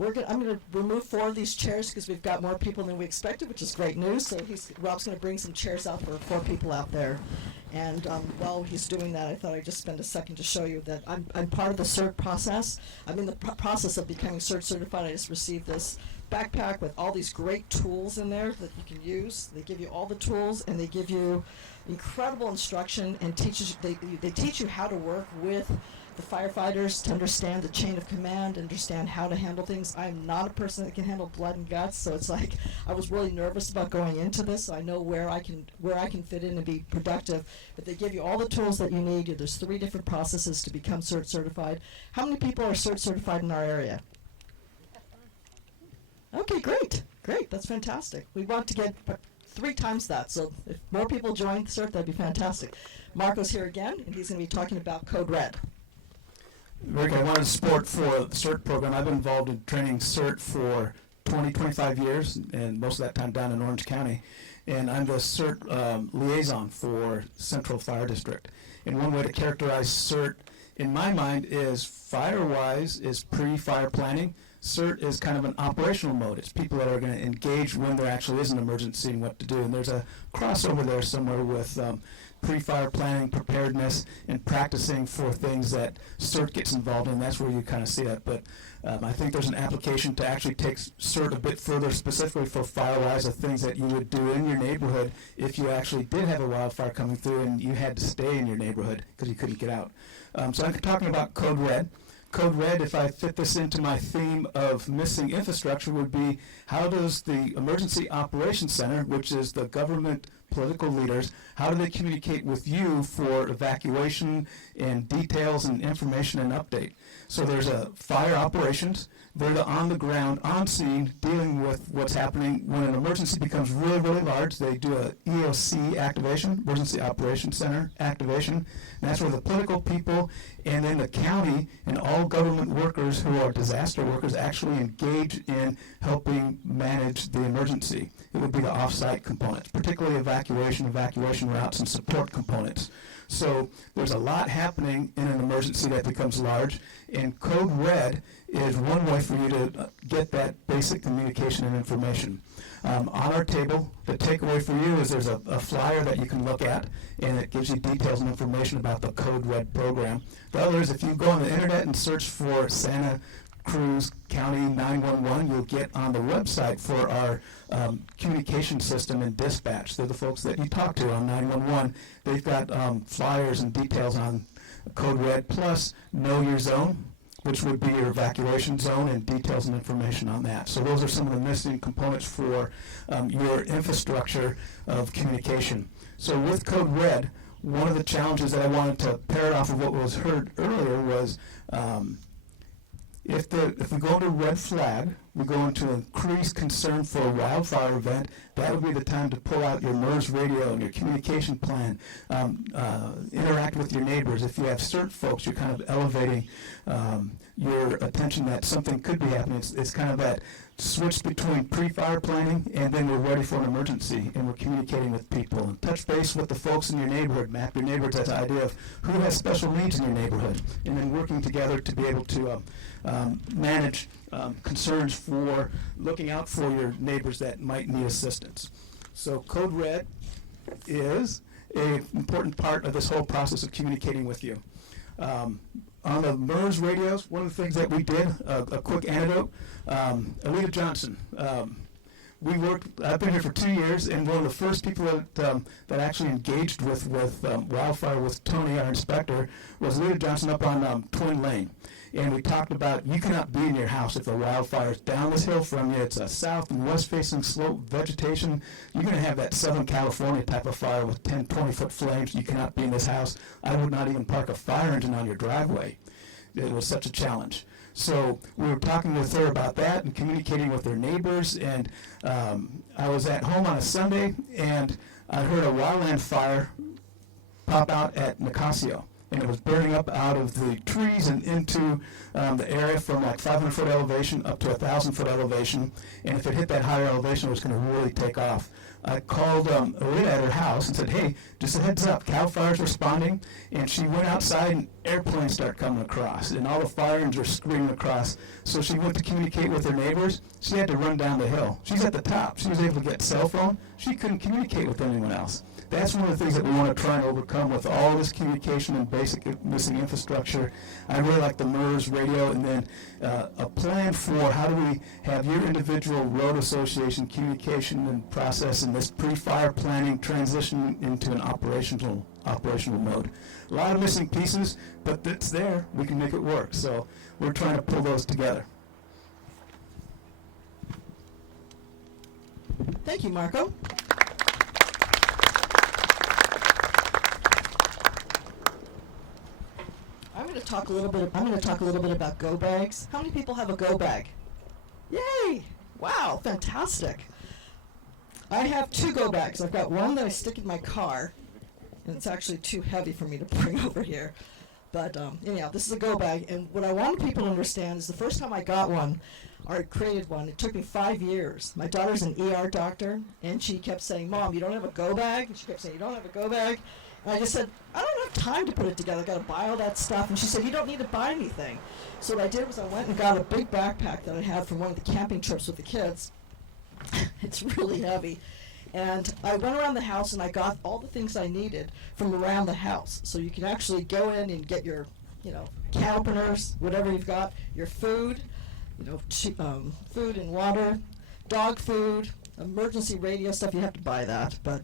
I'm going to remove 4 of these chairs because we've got more people than we expected, which is great news. So Rob's going to bring some chairs out for 4 people out there. And while he's doing that, I thought I'd just spend a second to show you that I'm part of the CERT process. I'm in the process of becoming CERT certified. I just received this backpack with all these great tools in there that you can use. They give you all the tools, and they give you incredible instruction and they teach you how to work with the firefighters to understand the chain of command, understand how to handle things. I'm not a person that can handle blood and guts, so it's like I was really nervous about going into this. I know where I can fit in and be productive, but they give you all the tools that you need. There's 3 different processes to become CERT certified. How many people are CERT certified in our area? Okay, great. Great. That's fantastic. We want to get 3 times that. So if more people join CERT, that'd be fantastic. Marco's here again, and he's going to be talking about Code Red. Rick, I wanted to support for the CERT program. I've been involved in training CERT for 25 years, and most of that time down in Orange County. And I'm the CERT liaison for Central Fire District. And one way to characterize CERT, in my mind, is Firewise is pre-fire planning. CERT is kind of an operational mode. It's people that are going to engage when there actually is an emergency and what to do. And there's a crossover there somewhere with pre-fire planning, preparedness, and practicing for things that CERT gets involved in. That's where you kind of see that. But I think there's an application to actually take CERT a bit further, specifically for Firewise, of things that you would do in your neighborhood if you actually did have a wildfire coming through and you had to stay in your neighborhood because you couldn't get out. So I'm talking about Code Red. Code Red, if I fit this into my theme of missing infrastructure, would be how does the Emergency Operations Center, which is the government political leaders, how do they communicate with you for evacuation and details and information and update? So there's a fire operations. They're the on the ground, on scene, dealing with what's happening. When an emergency becomes really, really large, they do a EOC activation, Emergency Operations Center activation. And that's where the political people and then the county and all government workers who are disaster workers actually engage in helping manage the emergency. It would be the off-site components, particularly evacuation routes, and support components. So there's a lot happening in an emergency that becomes large, and Code Red is one way for you to get that basic communication and information. On our table, the takeaway for you is there's a flyer that you can look at, and it gives you details and information about the Code Red program. The other is if you go on the internet and search for Santa Cruz County 911, you'll get on the website for our communication system and dispatch. They're the folks that you talk to on 911. They've got flyers and details on Code Red, plus Know Your Zone, which would be your evacuation zone, and details and information on that. So those are some of the missing components for your infrastructure of communication. So with Code Red, one of the challenges that I wanted to pair off of what was heard earlier was if we go into red flag, we go into increased concern for a wildfire event, that would be the time to pull out your MERS radio and your communication plan, interact with your neighbors. If you have CERT folks, you're kind of elevating your attention that something could be happening. It's kind of that switch between pre-fire planning and then we're ready for an emergency and we're communicating with people. And touch base with the folks in your neighborhood, map your neighborhood. That's the idea of who has special needs in your neighborhood, and then working together to be able to manage concerns for looking out for your neighbors that might need assistance. So Code Red is an important part of this whole process of communicating with you. On the MERS radios, one of the things that we did, a quick anecdote, Alita Johnson. I've been here for 2 years, and one of the first people that actually engaged with wildfire with Tony, our inspector, was Alita Johnson up on Twin Lane. And we talked about you cannot be in your house if the wildfire is down this hill from you. It's a south and west facing slope vegetation. You're going to have that Southern California type of fire with 10, 20-foot flames. You cannot be in this house. I would not even park a fire engine on your driveway. It was such a challenge. So we were talking with her about that and communicating with her neighbors. And I was at home on a Sunday, and I heard a wildland fire pop out at Nicasio. And it was burning up out of the trees and into the area from like 500-foot elevation up to 1,000-foot elevation. And if it hit that higher elevation, it was going to really take off. I called Alita at her house and said, hey, just a heads up, CAL FIRE's responding. And she went outside and airplanes start coming across. And all the fire engines are screaming across. So she went to communicate with her neighbors. She had to run down the hill. She's at the top. She was able to get cell phone. She couldn't communicate with anyone else. That's one of the things that we want to try and overcome with all this communication and basic missing infrastructure. I really like the MERS radio, and then a plan for how do we have your individual road association communication and process and this pre-fire planning transition into an operational mode. A lot of missing pieces, but it's there. We can make it work. So we're trying to pull those together. Thank you, Marco. I'm going to talk a little bit about go bags. How many people have a go bag? Yay! Wow, fantastic. I have 2 go bags. I've got one that I stick in my car, and it's actually too heavy for me to bring over here. But anyhow, this is a go bag, and what I want people to understand is the first time I got one, or I created one, it took me 5 years. My daughter's an ER doctor, and she kept saying, Mom, you don't have a go bag? And she kept saying, you don't have a go bag? And I just said, I don't have time to put it together. I got to buy all that stuff. And she said, you don't need to buy anything. So what I did was I went and got a big backpack that I had from one of the camping trips with the kids. It's really heavy. And I went around the house and I got all the things I needed from around the house. So you can actually go in and get your, can openers, whatever you've got, your food, food and water, dog food, emergency radio stuff. You have to buy that. But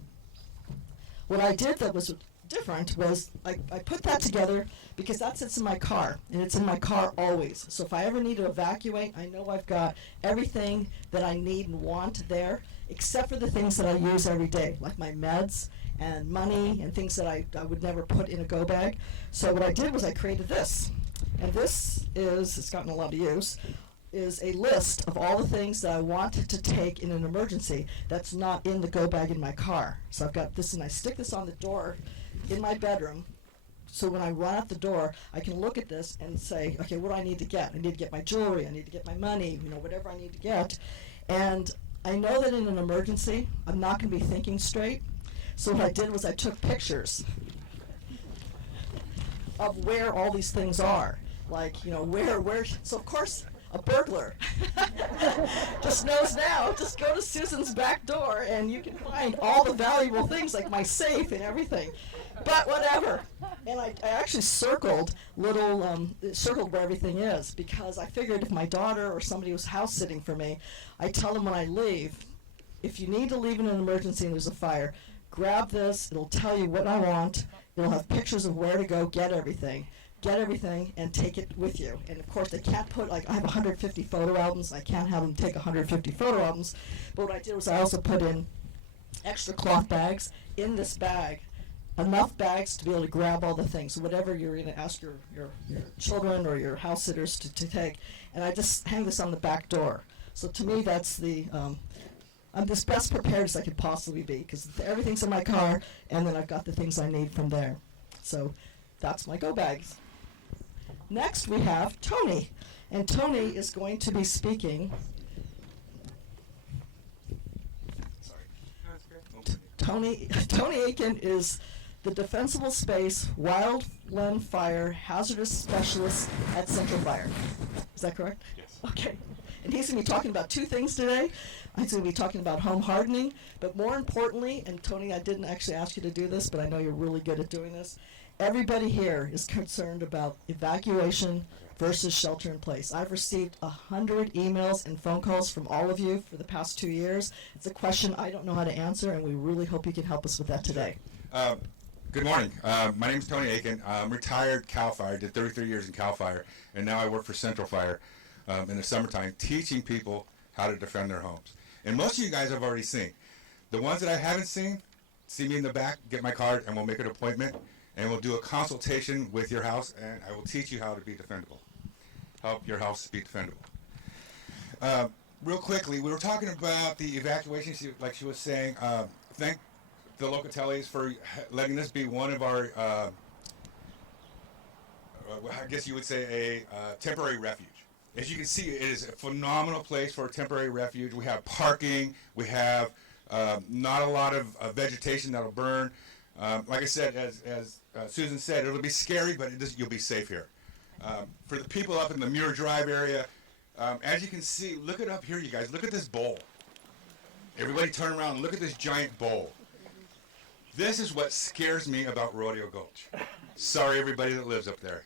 what I did that was different was I put that together because that sits in my car, and it's in my car always. So if I ever need to evacuate, I know I've got everything that I need and want there, except for the things that I use every day, like my meds and money and things that I would never put in a go bag. So what I did was I created this, and this is, it's gotten a lot of use, is a list of all the things that I want to take in an emergency that's not in the go bag in my car. So I've got this, and I stick this on the door in my bedroom, so when I run out the door, I can look at this and say, okay, what do I need to get? I need to get my jewelry, I need to get my money, whatever I need to get. And I know that in an emergency, I'm not going to be thinking straight. So what I did was I took pictures of where all these things are. Like, where, so of course, a burglar just knows now, just go to Susan's back door and you can find all the valuable things like my safe and everything. But whatever. And I actually circled circled where everything is, because I figured if my daughter or somebody was house sitting for me, I tell them when I leave, if you need to leave in an emergency and there's a fire, grab this, it'll tell you what I want, it'll have pictures of where to go get everything and take it with you. And of course they can't put, I have 150 photo albums, I can't have them take 150 photo albums, but what I did was I also put in extra cloth bags in this bag, enough bags to be able to grab all the things, whatever you're going to ask your children or your house sitters to take. And I just hang this on the back door. So to me, that's I'm as best prepared as I could possibly be, because everything's in my car, and then I've got the things I need from there. So that's my go bags. Next we have Tony, and Tony is going to be speaking. Tony Aiken is the Defensible Space Wildland Fire Hazardous Specialist at Central Fire. Is that correct? Yes. Okay. And he's going to be talking about 2 things today. He's going to be talking about home hardening, but more importantly, and Tony, I didn't actually ask you to do this, but I know you're really good at doing this, everybody here is concerned about evacuation versus shelter in place. I've received 100 emails and phone calls from all of you for the past 2 years. It's a question I don't know how to answer, and we really hope you can help us with that today. Good morning. My name is Tony Aiken. I'm retired CAL FIRE, did 33 years in CAL FIRE, and now I work for Central Fire in the summertime, teaching people how to defend their homes. And most of you guys I've already seen. The ones that I haven't seen, see me in the back, get my card, and we'll make an appointment, and we'll do a consultation with your house, and I will teach you how to be defendable. Help your house be defendable. Real quickly, we were talking about the evacuation, like she was saying. Thank the Locatellis for letting this be one of our, I guess you would say, a temporary refuge. As you can see, it is a phenomenal place for a temporary refuge. We have parking. We have not a lot of vegetation that'll burn. Like I said, as Susan said, it'll be scary, but you'll be safe here. For the people up in the Muir Drive area, as you can see, look it up here, you guys. Look at this bowl. Everybody turn around and look at this giant bowl. This is what scares me about Rodeo Gulch. Sorry, everybody that lives up there.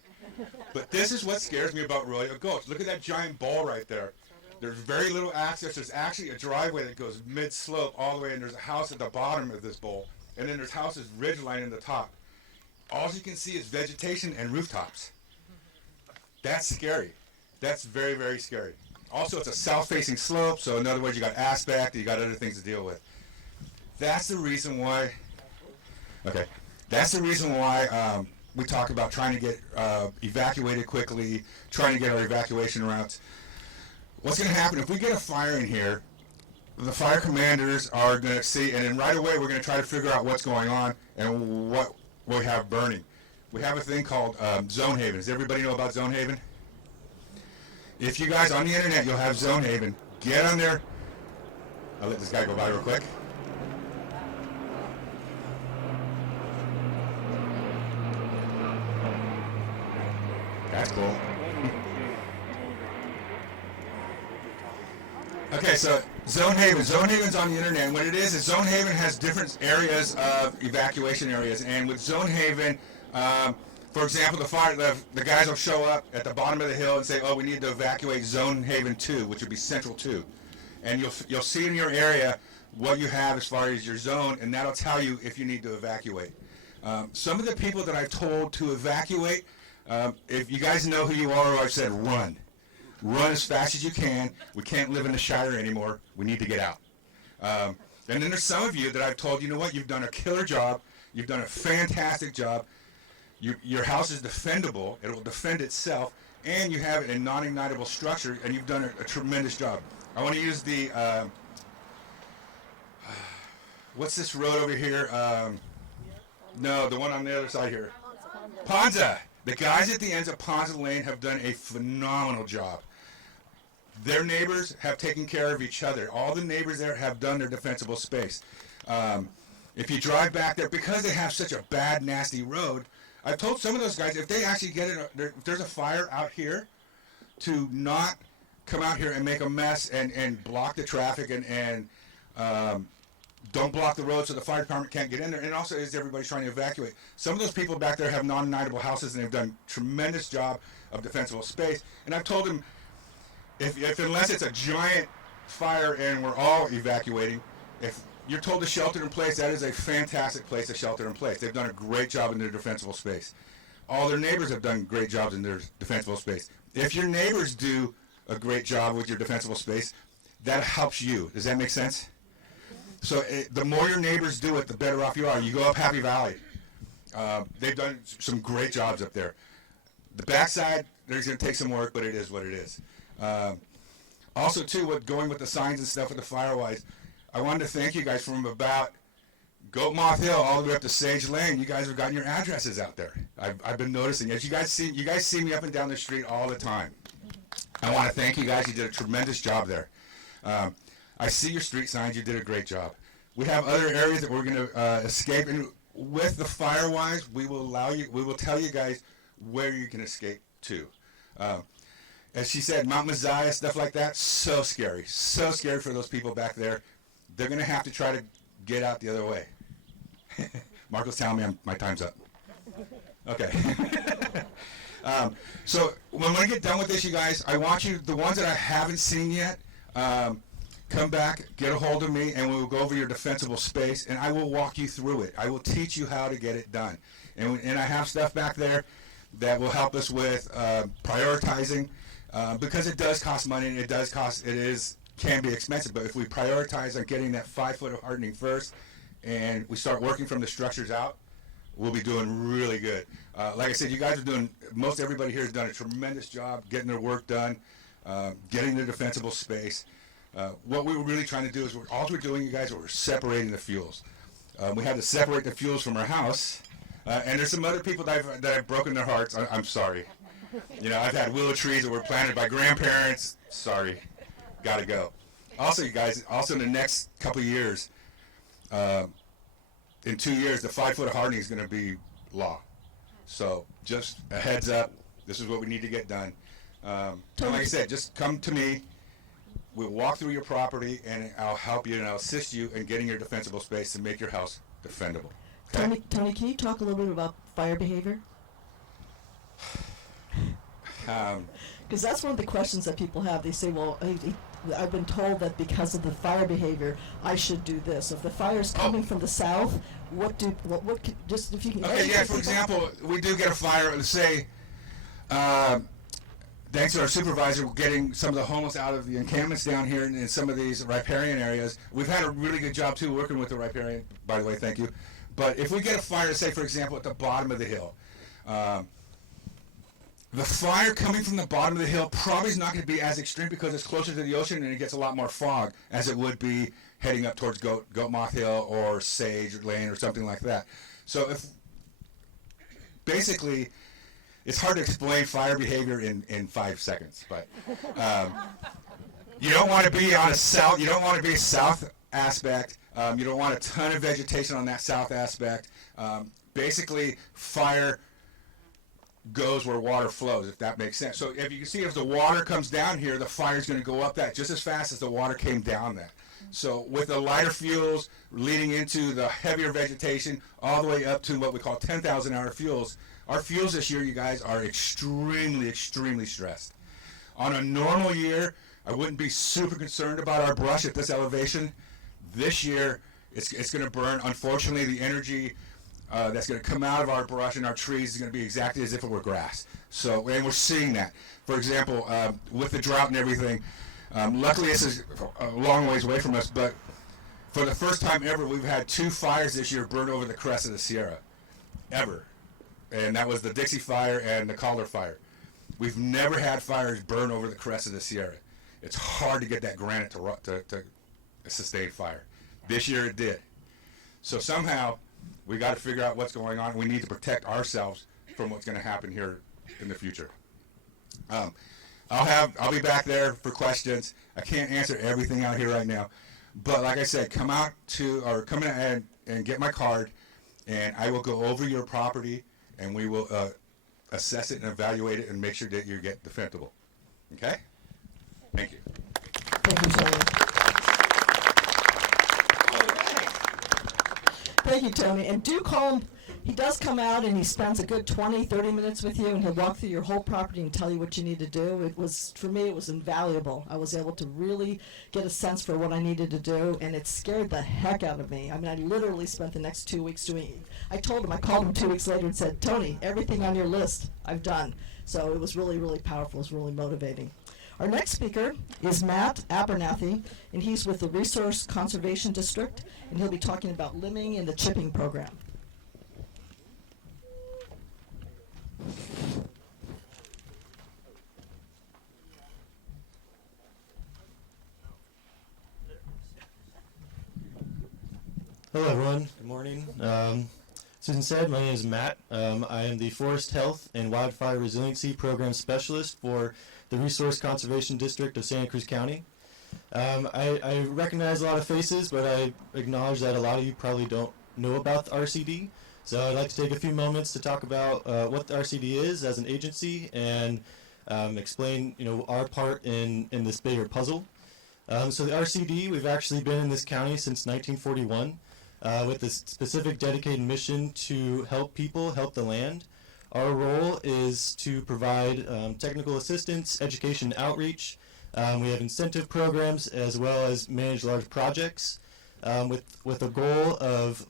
But this is what scares me about Rodeo Gulch. Look at that giant bowl right there. There's very little access. There's actually a driveway that goes mid-slope all the way, and there's a house at the bottom of this bowl. And then there's houses ridgeline in the top. All you can see is vegetation and rooftops. That's scary. That's very, very scary. Also, it's a south-facing slope, so in other words, you got aspect, you got other things to deal with. That's the reason why, we talk about trying to get evacuated quickly, trying to get our evacuation routes. what's going to happen if we get a fire in here, the fire commanders are going to see, and then right away we're going to try to figure out what's going on and what we have burning. We have a thing called Zone Haven. Does everybody know about Zone Haven? If you guys on the internet, you'll have Zone Haven. Get on there. I'll let this guy go by real quick. That's cool. Okay, so Zone Haven. Zone Haven's on the internet, and what it is Zone Haven has different areas of evacuation areas. And with Zone Haven, for example, the guys will show up at the bottom of the hill and say, "Oh, we need to evacuate Zone Haven 2," which would be Central 2. And you'll see in your area what you have as far as your zone, and that'll tell you if you need to evacuate. Some of the people that I've told to evacuate, if you guys know who you are, I've said run. Run as fast as you can. We can't live in the Shire anymore. We need to get out. And then there's some of you that I've told, you know what, you've done a killer job. You've done a fantastic job. Your house is defendable. It will defend itself. And you have a non-ignitable structure, and you've done a tremendous job. I want to use the, what's this road over here? No, the one on the other side here. Ponza. The guys at the ends of Ponza Lane have done a phenomenal job. Their neighbors have taken care of each other. All the neighbors there have done their defensible space. If you drive back there, because they have such a bad, nasty road, I've told some of those guys, if they actually get it, if there's a fire out here, to not come out here and make a mess and block the traffic and don't block the road so the fire department can't get in there. And also, as everybody's trying to evacuate, some of those people back there have non-ignitable houses, and they've done a tremendous job of defensible space. And I've told them, if unless it's a giant fire and we're all evacuating, if you're told to shelter in place, that is a fantastic place to shelter in place. They've done a great job in their defensible space. All their neighbors have done great jobs in their defensible space. If your neighbors do a great job with your defensible space, that helps you. Does that make sense? So the more your neighbors do it, the better off you are. You go up Happy Valley. They've done some great jobs up there. The backside, there's going to take some work, but it is what it is. Also, too, going with the signs and stuff with the Firewise, I wanted to thank you guys from about Goat Moth Hill all the way up to Sage Lane. You guys have gotten your addresses out there. I've been noticing. As you guys see me up and down the street all the time. I want to thank you guys. You did a tremendous job there. I see your street signs. You did a great job. We have other areas that we're going to escape, and with the Firewise, we will tell you guys where you can escape to. As she said, Mount Messiah, stuff like that, so scary for those people back there. They're going to have to try to get out the other way. Marco's telling me my time's up. Okay. So when we get done with this, you guys, I want you, the ones that I haven't seen yet, come back, get a hold of me, and we will go over your defensible space, and I will walk you through it. I will teach you how to get it done. And I have stuff back there that will help us with prioritizing, because it does cost money, and can be expensive, but if we prioritize on getting that 5 foot of hardening first, and we start working from the structures out, we'll be doing really good. Like I said, you guys are most everybody here has done a tremendous job getting their work done, getting their defensible space. What we were really trying to do is, all we're doing, you guys, we're separating the fuels. We had to separate the fuels from our house, and there's some other people that have broken their hearts. I'm sorry. I've had willow trees that were planted by grandparents. Sorry. Gotta go. Also, you guys, in the next couple of years, in 2 years, the 5 foot of hardening is going to be law. So just a heads up, this is what we need to get done. And like I said, just come to me. We'll walk through your property, and I'll help you and I'll assist you in getting your defensible space to make your house defendable. Okay? Tony, can you talk a little bit about fire behavior? Because that's one of the questions that people have. They say, well, I've been told that because of the fire behavior, I should do this. If the fire is coming from the south, just if you can. Okay, yeah. For example, we do get a fire. Let's say, thanks to our supervisor, we're getting some of the homeless out of the encampments down here in some of these riparian areas. We've had a really good job too working with the riparian. By the way, thank you. But if we get a fire, say for example, at the bottom of the hill. The fire coming from the bottom of the hill probably is not going to be as extreme because it's closer to the ocean and it gets a lot more fog as it would be heading up towards Goat Moth Hill or Sage Lane or something like that. So if basically, it's hard to explain fire behavior in 5 seconds, but you don't want to be on a south. You don't want to be a south aspect. You don't want a ton of vegetation on that south aspect. Basically, fire goes where water flows, if that makes sense. So if you can see, if the water comes down here, the fire is going to go up that just as fast as the water came down that. So with the lighter fuels leading into the heavier vegetation all the way up to what we call 10,000 hour fuels, our fuels this year, you guys, are extremely, extremely stressed. On a normal year, I wouldn't be super concerned about our brush at this elevation. This year, it's going to burn. Unfortunately, the energy that's going to come out of our brush and our trees is going to be exactly as if it were grass. So, and we're seeing that. For example, with the drought and everything, luckily this is a long ways away from us, but for the first time ever, we've had 2 fires this year burn over the crest of the Sierra, ever. And that was the Dixie Fire and the Calder Fire. We've never had fires burn over the crest of the Sierra. It's hard to get that granite to sustain fire. This year it did. So somehow, we got to figure out what's going on. We need to protect ourselves from what's going to happen here in the future. I'll be back there for questions. I can't answer everything out here right now, but like I said, come in and get my card, and I will go over your property, and we will assess it and evaluate it and make sure that you get defensible. Okay? Thank you. Thank you, Tony. Thank you, Tony. And do call him. He does come out and he spends a good 20, 30 minutes with you, and he'll walk through your whole property and tell you what you need to do. It was, for me, it was invaluable. I was able to really get a sense for what I needed to do, and it scared the heck out of me. I mean, I literally spent the next 2 weeks doing. I told him, I called him 2 weeks later and said, Tony, everything on your list I've done. So it was really, really powerful. It was really motivating. Our next speaker is Matt Abernathy, and he's with the Resource Conservation District, and he'll be talking about limbing and the chipping program. Hello everyone, good morning. Susan said, my name is Matt. I am the Forest Health and Wildfire Resiliency Program Specialist for the Resource Conservation District of Santa Cruz County. I recognize a lot of faces, but I acknowledge that a lot of you probably don't know about the RCD. So I'd like to take a few moments to talk about what the RCD is as an agency and explain, our part in this bigger puzzle. So the RCD, we've actually been in this county since 1941 with this specific dedicated mission to help people, help the land. Our role is to provide technical assistance, education, outreach. We have incentive programs as well as manage large projects with a goal of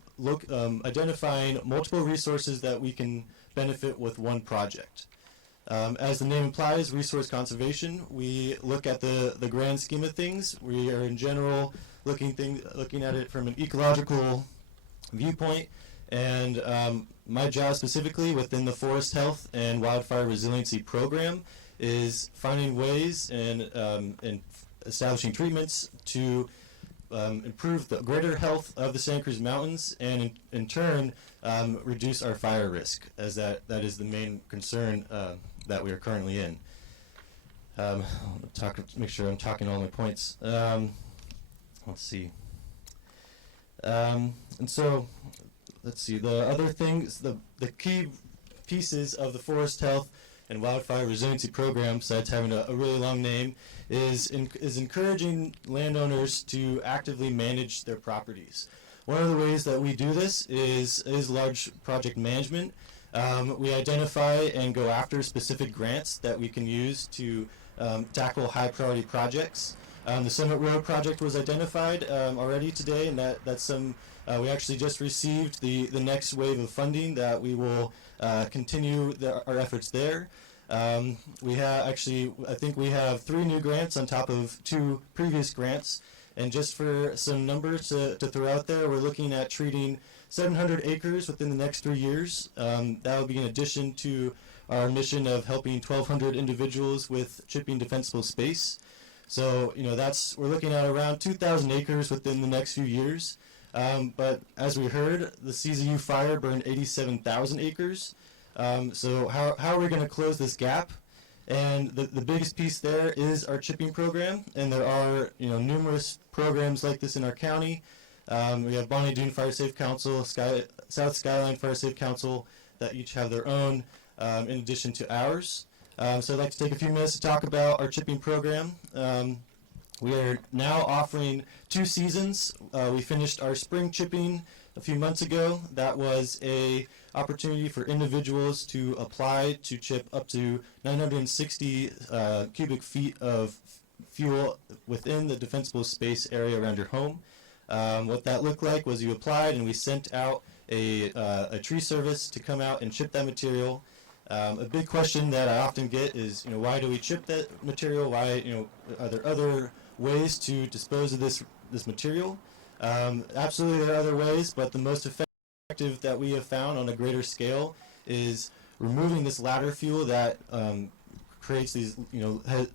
identifying multiple resources that we can benefit with one project. As the name implies, resource conservation, we look at the grand scheme of things. We are in general looking at it from an ecological viewpoint, and my job specifically within the Forest Health and Wildfire Resiliency Program is finding ways and establishing treatments to improve the greater health of the Santa Cruz Mountains, and in turn reduce our fire risk, as that is the main concern that we are currently in. Make sure I'm talking all my points. Let's see. And so, let's see. The other things, the key pieces of the Forest Health and Wildfire Resiliency Program, besides having a really long name, is encouraging landowners to actively manage their properties. One of the ways that we do this is large project management. We identify and go after specific grants that we can use to tackle high priority projects. The Summit Road project was identified already today, and that's some. We actually just received the next wave of funding that we will continue our efforts there. We have I think we have 3 new grants on top of 2 previous grants. And just for some numbers to throw out there, we're looking at treating 700 acres within the next 3 years. That would be in addition to our mission of helping 1,200 individuals with chipping defensible space. So, we're looking at around 2,000 acres within the next few years. But as we heard, the CZU fire burned 87,000 acres. So how are we going to close this gap? And the biggest piece there is our chipping program, and there are numerous programs like this in our county. We have Bonnie Doon Fire Safe Council, South Skyline Fire Safe Council that each have their own, in addition to ours. So I'd like to take a few minutes to talk about our chipping program. We are now offering 2 seasons. We finished our spring chipping a few months ago. That was a opportunity for individuals to apply to chip up to 960 cubic feet of fuel within the defensible space area around your home. What that looked like was you applied and we sent out a tree service to come out and chip that material. A big question that I often get is, why do we chip that material? Why, are there other ways to dispose of this material? Absolutely, there are other ways, but the most effective that we have found on a greater scale is removing this ladder fuel that creates these,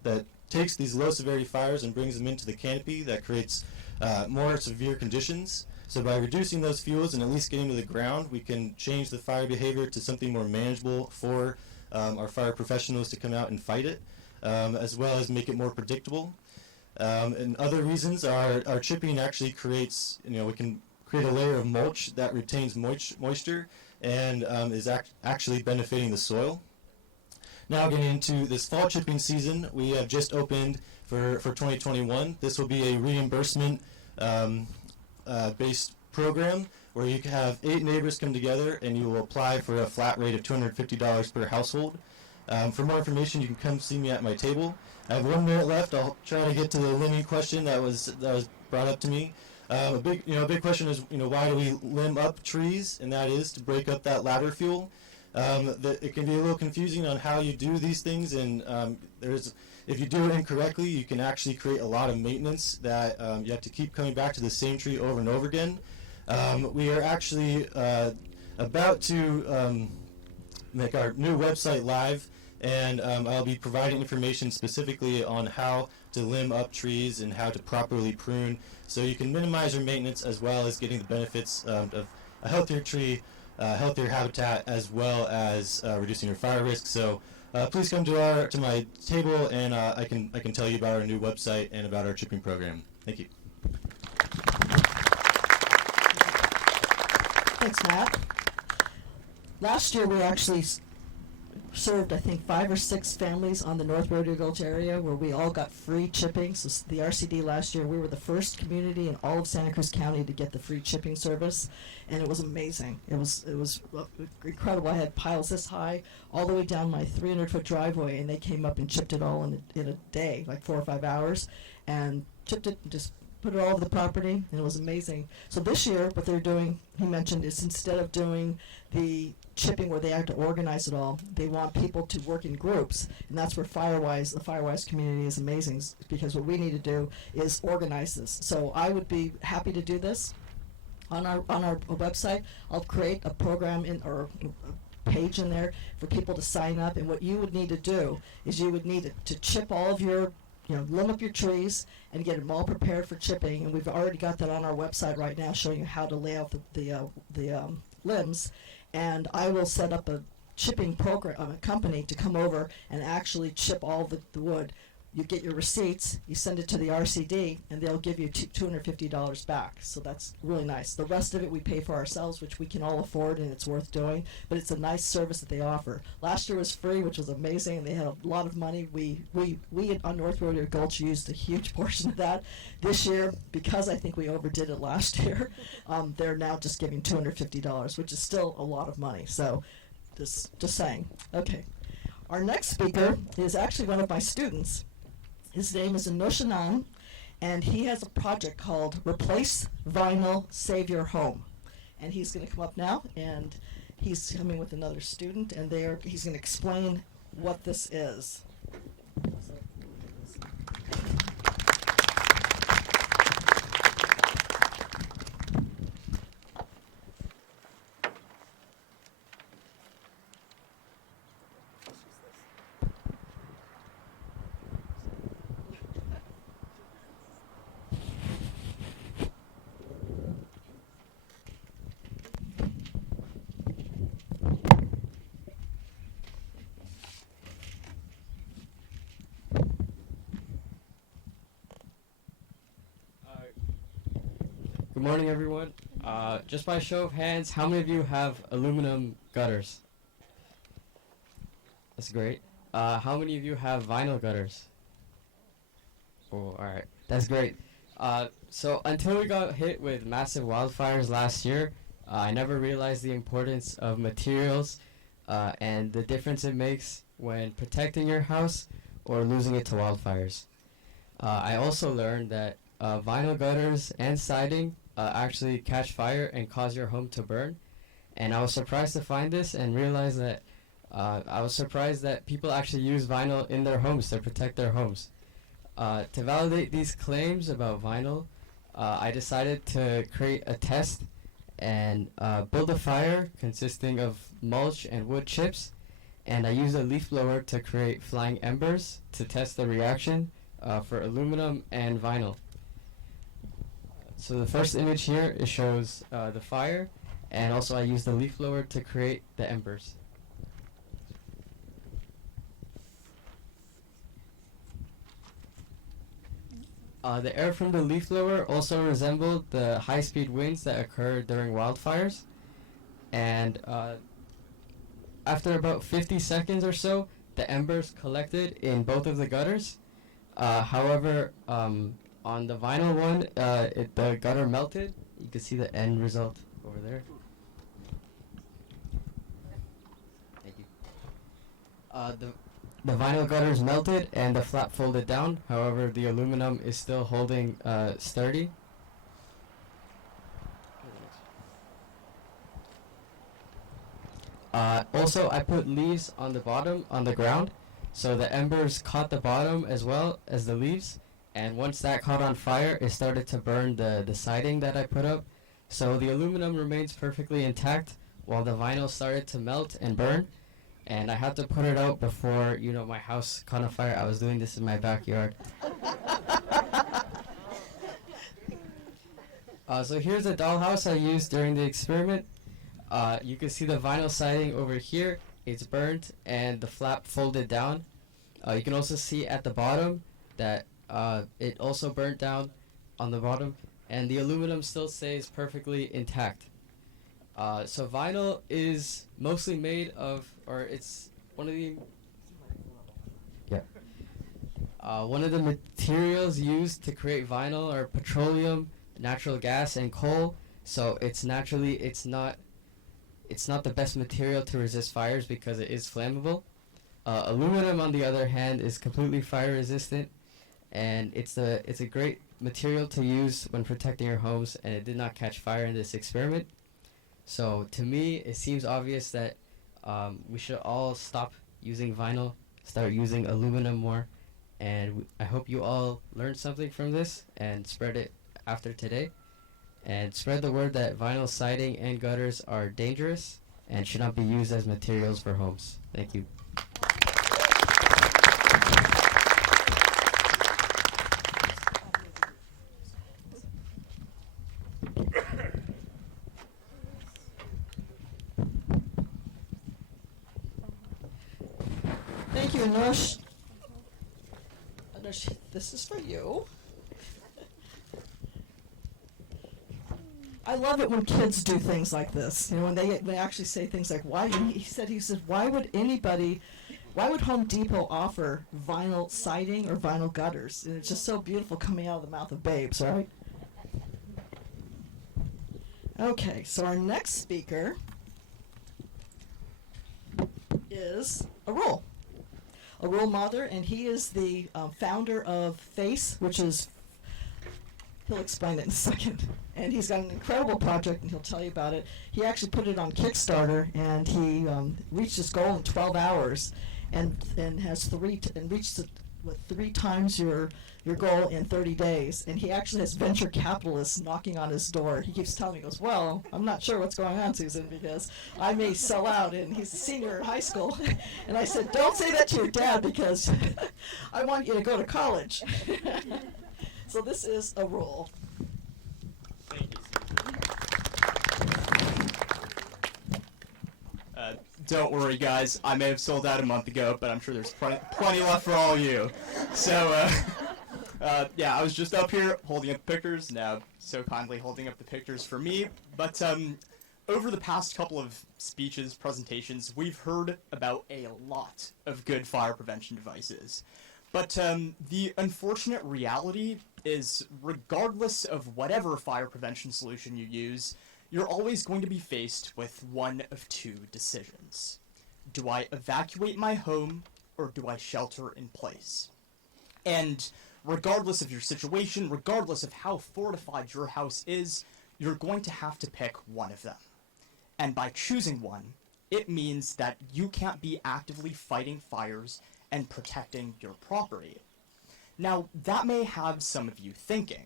that takes these low severity fires and brings them into the canopy. That creates more severe conditions. So by reducing those fuels and at least getting to the ground, we can change the fire behavior to something more manageable for our fire professionals to come out and fight it, as well as make it more predictable. And other reasons are our chipping actually creates, we can create a layer of mulch that retains moisture and is actually benefiting the soil. Now getting into this fall chipping season, we have just opened for 2021. This will be a reimbursement based program where you can have 8 neighbors come together and you will apply for a flat rate of $250 per household. For more information, you can come see me at my table. I have 1 minute left. I'll try to get to the limbing question that was brought up to me. A big question is, why do we limb up trees? And that is to break up that ladder fuel. It can be a little confusing on how you do these things, and if you do it incorrectly, you can actually create a lot of maintenance that you have to keep coming back to the same tree over and over again. We are actually about to make our new website live, and I'll be providing information specifically on how to limb up trees and how to properly prune, so you can minimize your maintenance as well as getting the benefits of a healthier tree, healthier habitat, as well as reducing your fire risk. So please come to my table, and I can tell you about our new website and about our chipping program. Thank you. Thanks, Matt. Last year we actually served, I think, 5 or 6 families on the North Rodeo Gulch area where we all got free chipping. So the RCD last year, we were the first community in all of Santa Cruz County to get the free chipping service, and it was amazing. It was incredible. I had piles this high all the way down my 300-foot driveway, and they came up and chipped it all in a day, like 4 or 5 hours, and chipped it and just put it all over the property, and it was amazing. So this year, what they're doing, he mentioned, is instead of doing the chipping where they have to organize it all, they want people to work in groups, and that's where the Firewise community is amazing, because what we need to do is organize this. So I would be happy to do this on our website. I'll create a program or a page in there for people to sign up, and what you would need to do is you would need to chip all of your, limb up your trees and get them all prepared for chipping, and we've already got that on our website right now showing you how to lay out the limbs. And I will set up a chipping program, a company to come over and actually chip all the wood. You get your receipts, you send it to the RCD, and they'll give you $250 back. So that's really nice. The rest of it we pay for ourselves, which we can all afford, and it's worth doing. But it's a nice service that they offer. Last year was free, which was amazing, and they had a lot of money. We on North Rodeo Gulch used a huge portion of that. This year, because I think we overdid it last year, they're now just giving $250, which is still a lot of money. So just saying. Okay. Our next speaker is actually one of my students. His name is Inoshanan, and he has a project called Replace Vinyl, Save Your Home. And he's going to come up now, and he's coming with another student, and he's going to explain what this is. morning, everyone. Just by show of hands, how many of you have aluminum gutters? That's great. How many of you have vinyl gutters? Oh, all right. That's great. So until we got hit with massive wildfires last year, I never realized the importance of materials and the difference it makes when protecting your house or losing it to wildfires. I also learned that vinyl gutters and siding actually catch fire and cause your home to burn. And I was surprised to find this and realize that I was surprised that people actually use vinyl in their homes to protect their homes. To validate these claims about vinyl, I decided to create a test and build a fire consisting of mulch and wood chips, and I used a leaf blower to create flying embers to test the reaction for aluminum and vinyl. So the first image here, it shows the fire, and also I used the leaf blower to create the embers. The air from the leaf blower also resembled the high-speed winds that occur during wildfires, and after about 50 seconds or so, the embers collected in both of the gutters. However, on the vinyl one, the gutter melted. You can see the end result over there. Thank you. The vinyl gutters melted and the flap folded down. However, the aluminum is still holding sturdy. Also, I put leaves on the bottom, on the ground, so the embers caught the bottom as well as the leaves. And once that caught on fire, it started to burn the siding that I put up. So the aluminum remains perfectly intact while the vinyl started to melt and burn. And I had to put it out before, my house caught on fire. I was doing this in my backyard. So here's the dollhouse I used during the experiment. You can see the vinyl siding over here. It's burnt and the flap folded down. You can also see at the bottom that it also burnt down on the bottom. And the aluminum still stays perfectly intact. So vinyl is mostly made of, or it's one of the one of the materials used to create vinyl are petroleum, natural gas, and coal. So it's not the best material to resist fires because it is flammable. Aluminum, on the other hand, is completely fire resistant, and it's a great material to use when protecting your homes, and it did not catch fire in this experiment. So to me, it seems obvious that we should all stop using vinyl, start using aluminum more, and I hope you all learned something from this and spread it after today, and spread the word that vinyl siding and gutters are dangerous and should not be used as materials for homes. Thank you. Thank you, Anush. Anush, this is for you. I love it when kids do things like this. When they actually say things like, why? He said, why would Home Depot offer vinyl siding or vinyl gutters? And it's just so beautiful coming out of the mouth of babes, right? Okay, so our next speaker is Arul Madhur, and he is the founder of FACE, which is, he'll explain it in a second. And he's got an incredible project, and he'll tell you about it. He actually put it on Kickstarter, and he reached his goal in 12 hours, and has reached it with 3 times your goal in 30 days. And he actually has venture capitalists knocking on his door. He keeps telling me, he goes, well, I'm not sure what's going on, Susan, because I may sell out. And he's a senior in high school. And I said, don't say that to your dad, because I want you to go to college. So this is Arul. Don't worry, guys. I may have sold out a month ago, but I'm sure there's plenty left for all of you. So, Yeah, I was just up here holding up pictures, now so kindly holding up the pictures for me. But over the past couple of speeches, presentations, we've heard about a lot of good fire prevention devices. But the unfortunate reality is, regardless of whatever fire prevention solution you use, you're always going to be faced with one of two decisions. Do I evacuate my home, or do I shelter in place? And regardless of your situation, regardless of how fortified your house is, you're going to have to pick one of them. And by choosing one, it means that you can't be actively fighting fires and protecting your property. Now, that may have some of you thinking,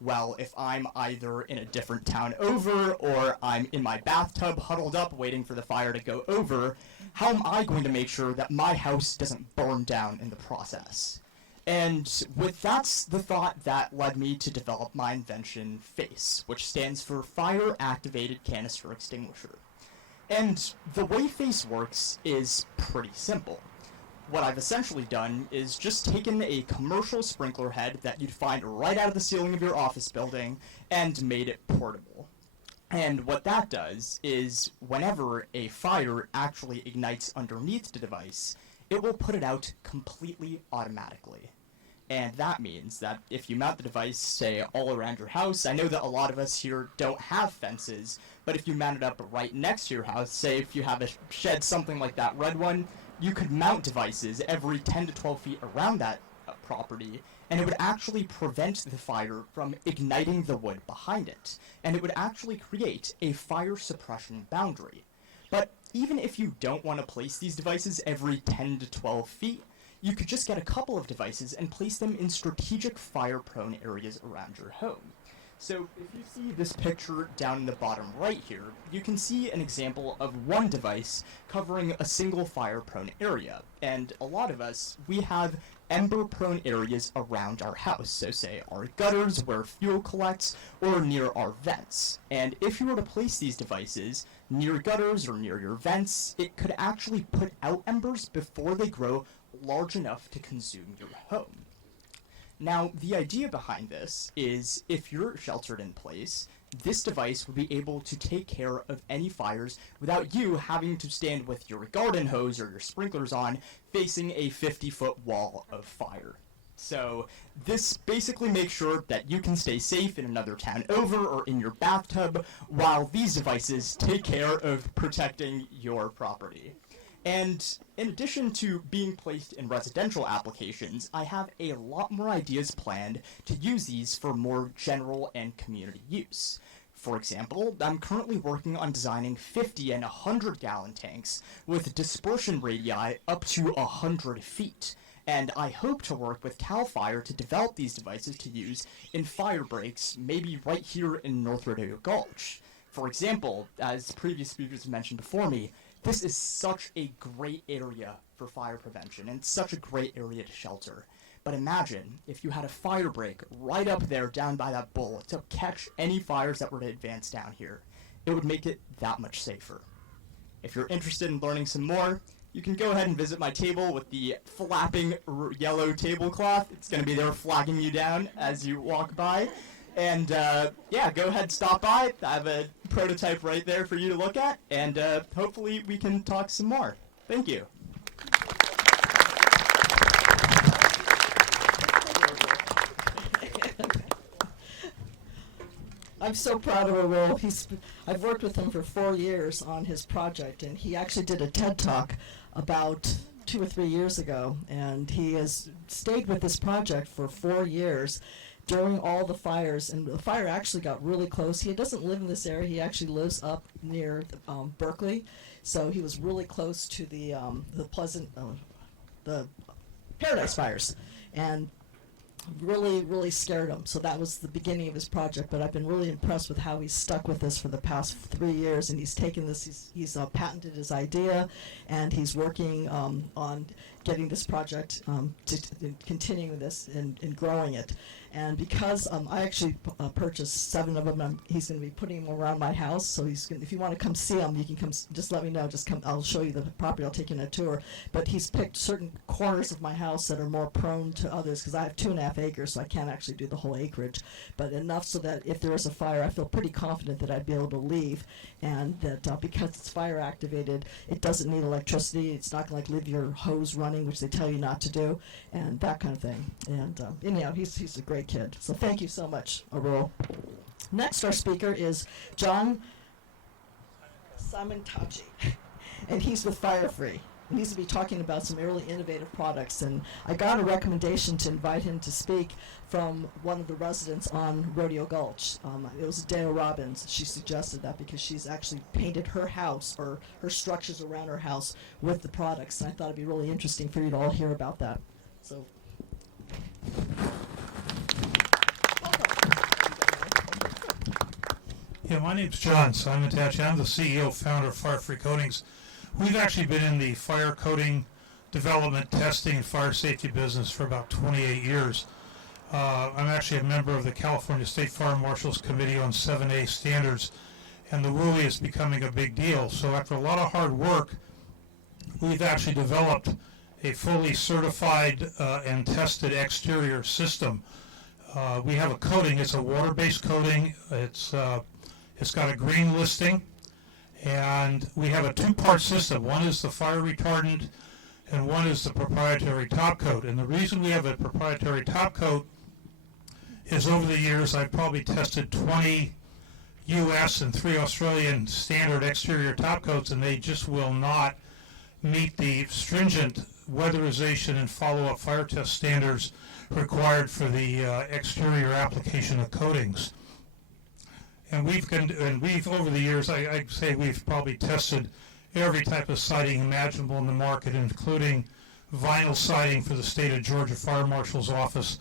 well, if I'm either in a different town over, or I'm in my bathtub huddled up waiting for the fire to go over, how am I going to make sure that my house doesn't burn down in the process? And that's the thought that led me to develop my invention, FACE, which stands for Fire Activated Canister Extinguisher. And the way FACE works is pretty simple. What I've essentially done is just taken a commercial sprinkler head that you'd find right out of the ceiling of your office building and made it portable. And what that does is, whenever a fire actually ignites underneath the device, it will put it out completely automatically. And that means that if you mount the device, say, all around your house, I know that a lot of us here don't have fences, but if you mount it up right next to your house, say if you have a shed, something like that red one, you could mount devices every 10 to 12 feet around that property, and it would actually prevent the fire from igniting the wood behind it, and it would actually create a fire suppression boundary. But even if you don't want to place these devices every 10 to 12 feet, you could just get a couple of devices and place them in strategic fire-prone areas around your home. So if you see this picture down in the bottom right here, you can see an example of one device covering a single fire-prone area. And a lot of us, we have ember-prone areas around our house. So say our gutters where fuel collects, or near our vents. And if you were to place these devices near gutters or near your vents, it could actually put out embers before they grow large enough to consume your home. Now, the idea behind this is, if you're sheltered in place, this device would be able to take care of any fires without you having to stand with your garden hose or your sprinklers on, facing a 50-foot wall of fire. So, this basically makes sure that you can stay safe in another town over or in your bathtub, while these devices take care of protecting your property. And in addition to being placed in residential applications, I have a lot more ideas planned to use these for more general and community use. For example, I'm currently working on designing 50 and 100 gallon tanks with dispersion radii up to 100 feet. And I hope to work with CAL FIRE to develop these devices to use in fire breaks, maybe right here in North Rodeo Gulch. For example, as previous speakers mentioned before me, this is such a great area for fire prevention and such a great area to shelter. But imagine if you had a fire break right up there down by that bowl to catch any fires that were to advance down here. It would make it that much safer. If you're interested in learning some more, you can go ahead and visit my table with the flapping yellow tablecloth. It's going to be there flagging you down as you walk by. And yeah, go ahead, stop by. I have a prototype right there for you to look at, and hopefully we can talk some more. Thank you. I'm so proud of Will. I've worked with him for 4 years on his project, and he actually did a TED Talk about 2 or 3 years ago, and he has stayed with this project for 4 years during all the fires, and the fire actually got really close. He doesn't live in this area. He actually lives up near Berkeley, so he was really close to the Paradise fires, and really scared him. So that was the beginning of his project, but I've been really impressed with how he's stuck with this for the past 3 years, and he's taken this, he's patented his idea, and he's working on getting this project, continuing this and growing it. And because I actually purchased 7 of them, he's going to be putting them around my house. So if you want to come see them, you can come. Just let me know. Just come. I'll show you the property. I'll take you on a tour. But he's picked certain corners of my house that are more prone to others because I have 2.5 acres, so I can't actually do the whole acreage. But enough so that if there is a fire, I feel pretty confident that I'd be able to leave, and that because it's fire activated, it doesn't need electricity. It's not going to leave your hose running, which they tell you not to do, and that kind of thing. And anyhow, he's a great kid. So thank you so much, Aurora. Next, our speaker is John Simontachi, and he's with Fire Free. And he's going to be talking about some really innovative products. And I got a recommendation to invite him to speak from one of the residents on Rodeo Gulch. It was Dale Robbins. She suggested that because she's actually painted her house or her structures around her house with the products. And I thought it'd be really interesting for you to all hear about that. So. Yeah, my name's John Simontachi. I'm the CEO, founder of Fire Free Coatings. We've actually been in the fire coating development, testing, and fire safety business for about 28 years. I'm actually a member of the California State Fire Marshal's Committee on 7A standards, and the WUI is becoming a big deal. So after a lot of hard work, we've actually developed a fully certified and tested exterior system. We have a coating. It's a water-based coating. It's got a green listing, and we have a 2-part system. One is the fire retardant, and one is the proprietary top coat. And the reason we have a proprietary top coat is over the years I've probably tested 20 U.S. and 3 Australian standard exterior top coats, and they just will not meet the stringent weatherization and follow-up fire test standards required for the exterior application of coatings. And we've over the years, I'd say we've probably tested every type of siding imaginable in the market, including vinyl siding for the state of Georgia Fire Marshal's office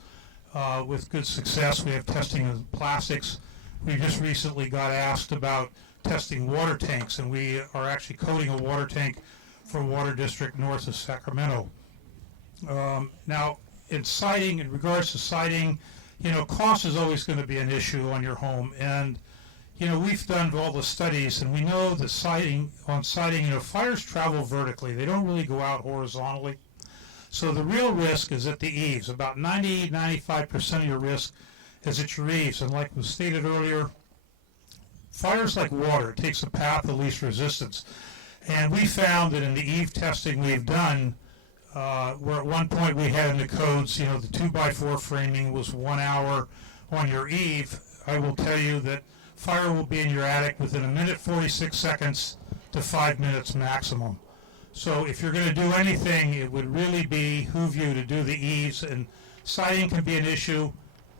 with good success. We have testing of plastics. We just recently got asked about testing water tanks, and we are actually coating a water tank for Water District north of Sacramento. Now, in regards to siding, cost is always going to be an issue on your home. And, we've done all the studies, and we know that siding, fires travel vertically. They don't really go out horizontally. So the real risk is at the eaves. About 95% of your risk is at your eaves. And like was stated earlier, fire's like water. It takes the path of least resistance. And we found that in the eave testing we've done, where at one point we had in the codes, the 2x4 framing was 1 hour on your eave, I will tell you that fire will be in your attic within 1 minute 46 seconds to 5 minutes maximum. So if you're going to do anything, it would really behoove you to do the eaves, and siding can be an issue.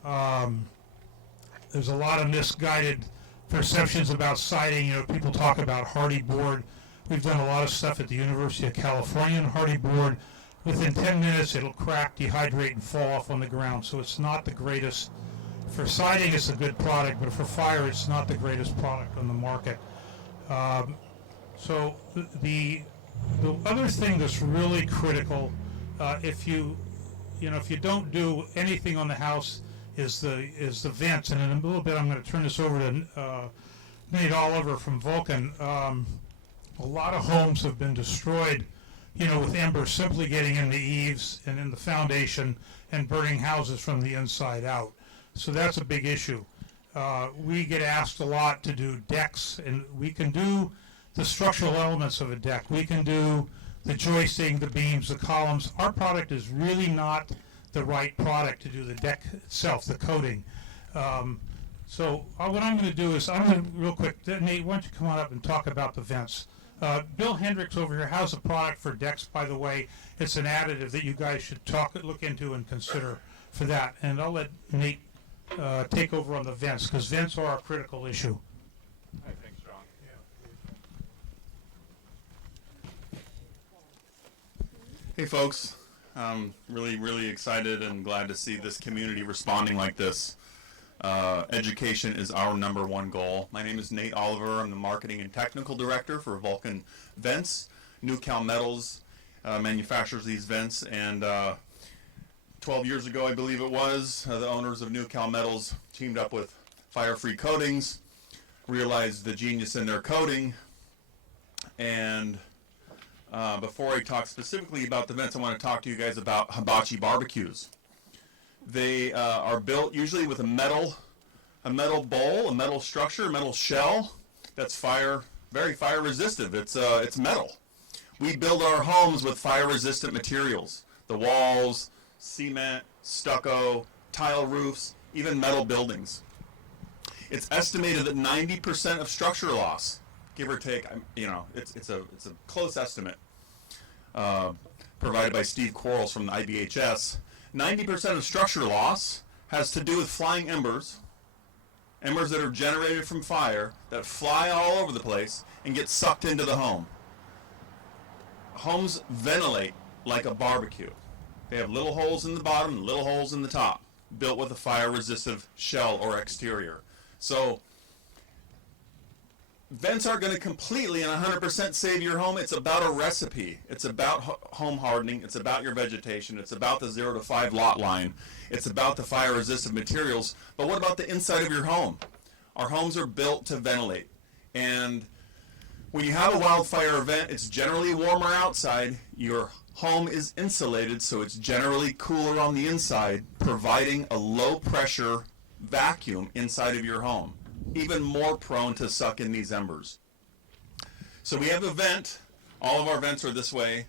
There's a lot of misguided perceptions about siding. People talk about hardy board. We've done a lot of stuff at the University of California on hardy board. Within 10 minutes, it'll crack, dehydrate, and fall off on the ground. So it's not the greatest. For siding, it's a good product, but for fire, it's not the greatest product on the market. So the other thing that's really critical, if you don't do anything on the house, is the vents. And in a little bit, I'm going to turn this over to Nate Oliver from Vulcan. A lot of homes have been destroyed, with embers simply getting in the eaves and in the foundation and burning houses from the inside out. So that's a big issue. We get asked a lot to do decks, and we can do the structural elements of a deck. We can do the joisting, the beams, the columns. Our product is really not the right product to do the deck itself, the coating. So what I'm going to do is, real quick, Nate, why don't you come on up and talk about the vents. Bill Hendricks over here has a product for decks, by the way. It's an additive that you guys should look into and consider for that. And I'll let Nate take over on the vents, because vents are a critical issue. All right, thanks, John. Hey, folks. I'm really excited and glad to see this community responding like this. Education is our #1 goal. My name is Nate Oliver. I'm the Marketing and Technical Director for Vulcan Vents. New Cal Metals manufactures these vents, and 12 years ago, I believe it was, the owners of New Cal Metals teamed up with Fire Free Coatings, realized the genius in their coating, and before I talk specifically about the vents, I want to talk to you guys about hibachi barbecues. They are built usually with a metal bowl, a metal structure, a metal shell that's very fire resistant. It's metal. We build our homes with fire resistant materials. The walls, cement, stucco, tile roofs, even metal buildings. It's estimated that 90% of structure loss, give or take, it's a close estimate provided by Steve Quarles from the IBHS. 90% of structure loss has to do with flying embers that are generated from fire that fly all over the place and get sucked into the home. Homes ventilate like a barbecue. They have little holes in the bottom and little holes in the top, built with a fire-resistive shell or exterior. So vents aren't going to completely and 100% save your home. It's about a recipe. It's about home hardening. It's about your vegetation. It's about the 0 to 5 lot line. It's about the fire-resistant materials. But what about the inside of your home? Our homes are built to ventilate. And when you have a wildfire event, it's generally warmer outside. Your home is insulated, so it's generally cooler on the inside, providing a low-pressure vacuum inside of your home, even more prone to suck in these embers. So we have a vent. All of our vents are this way.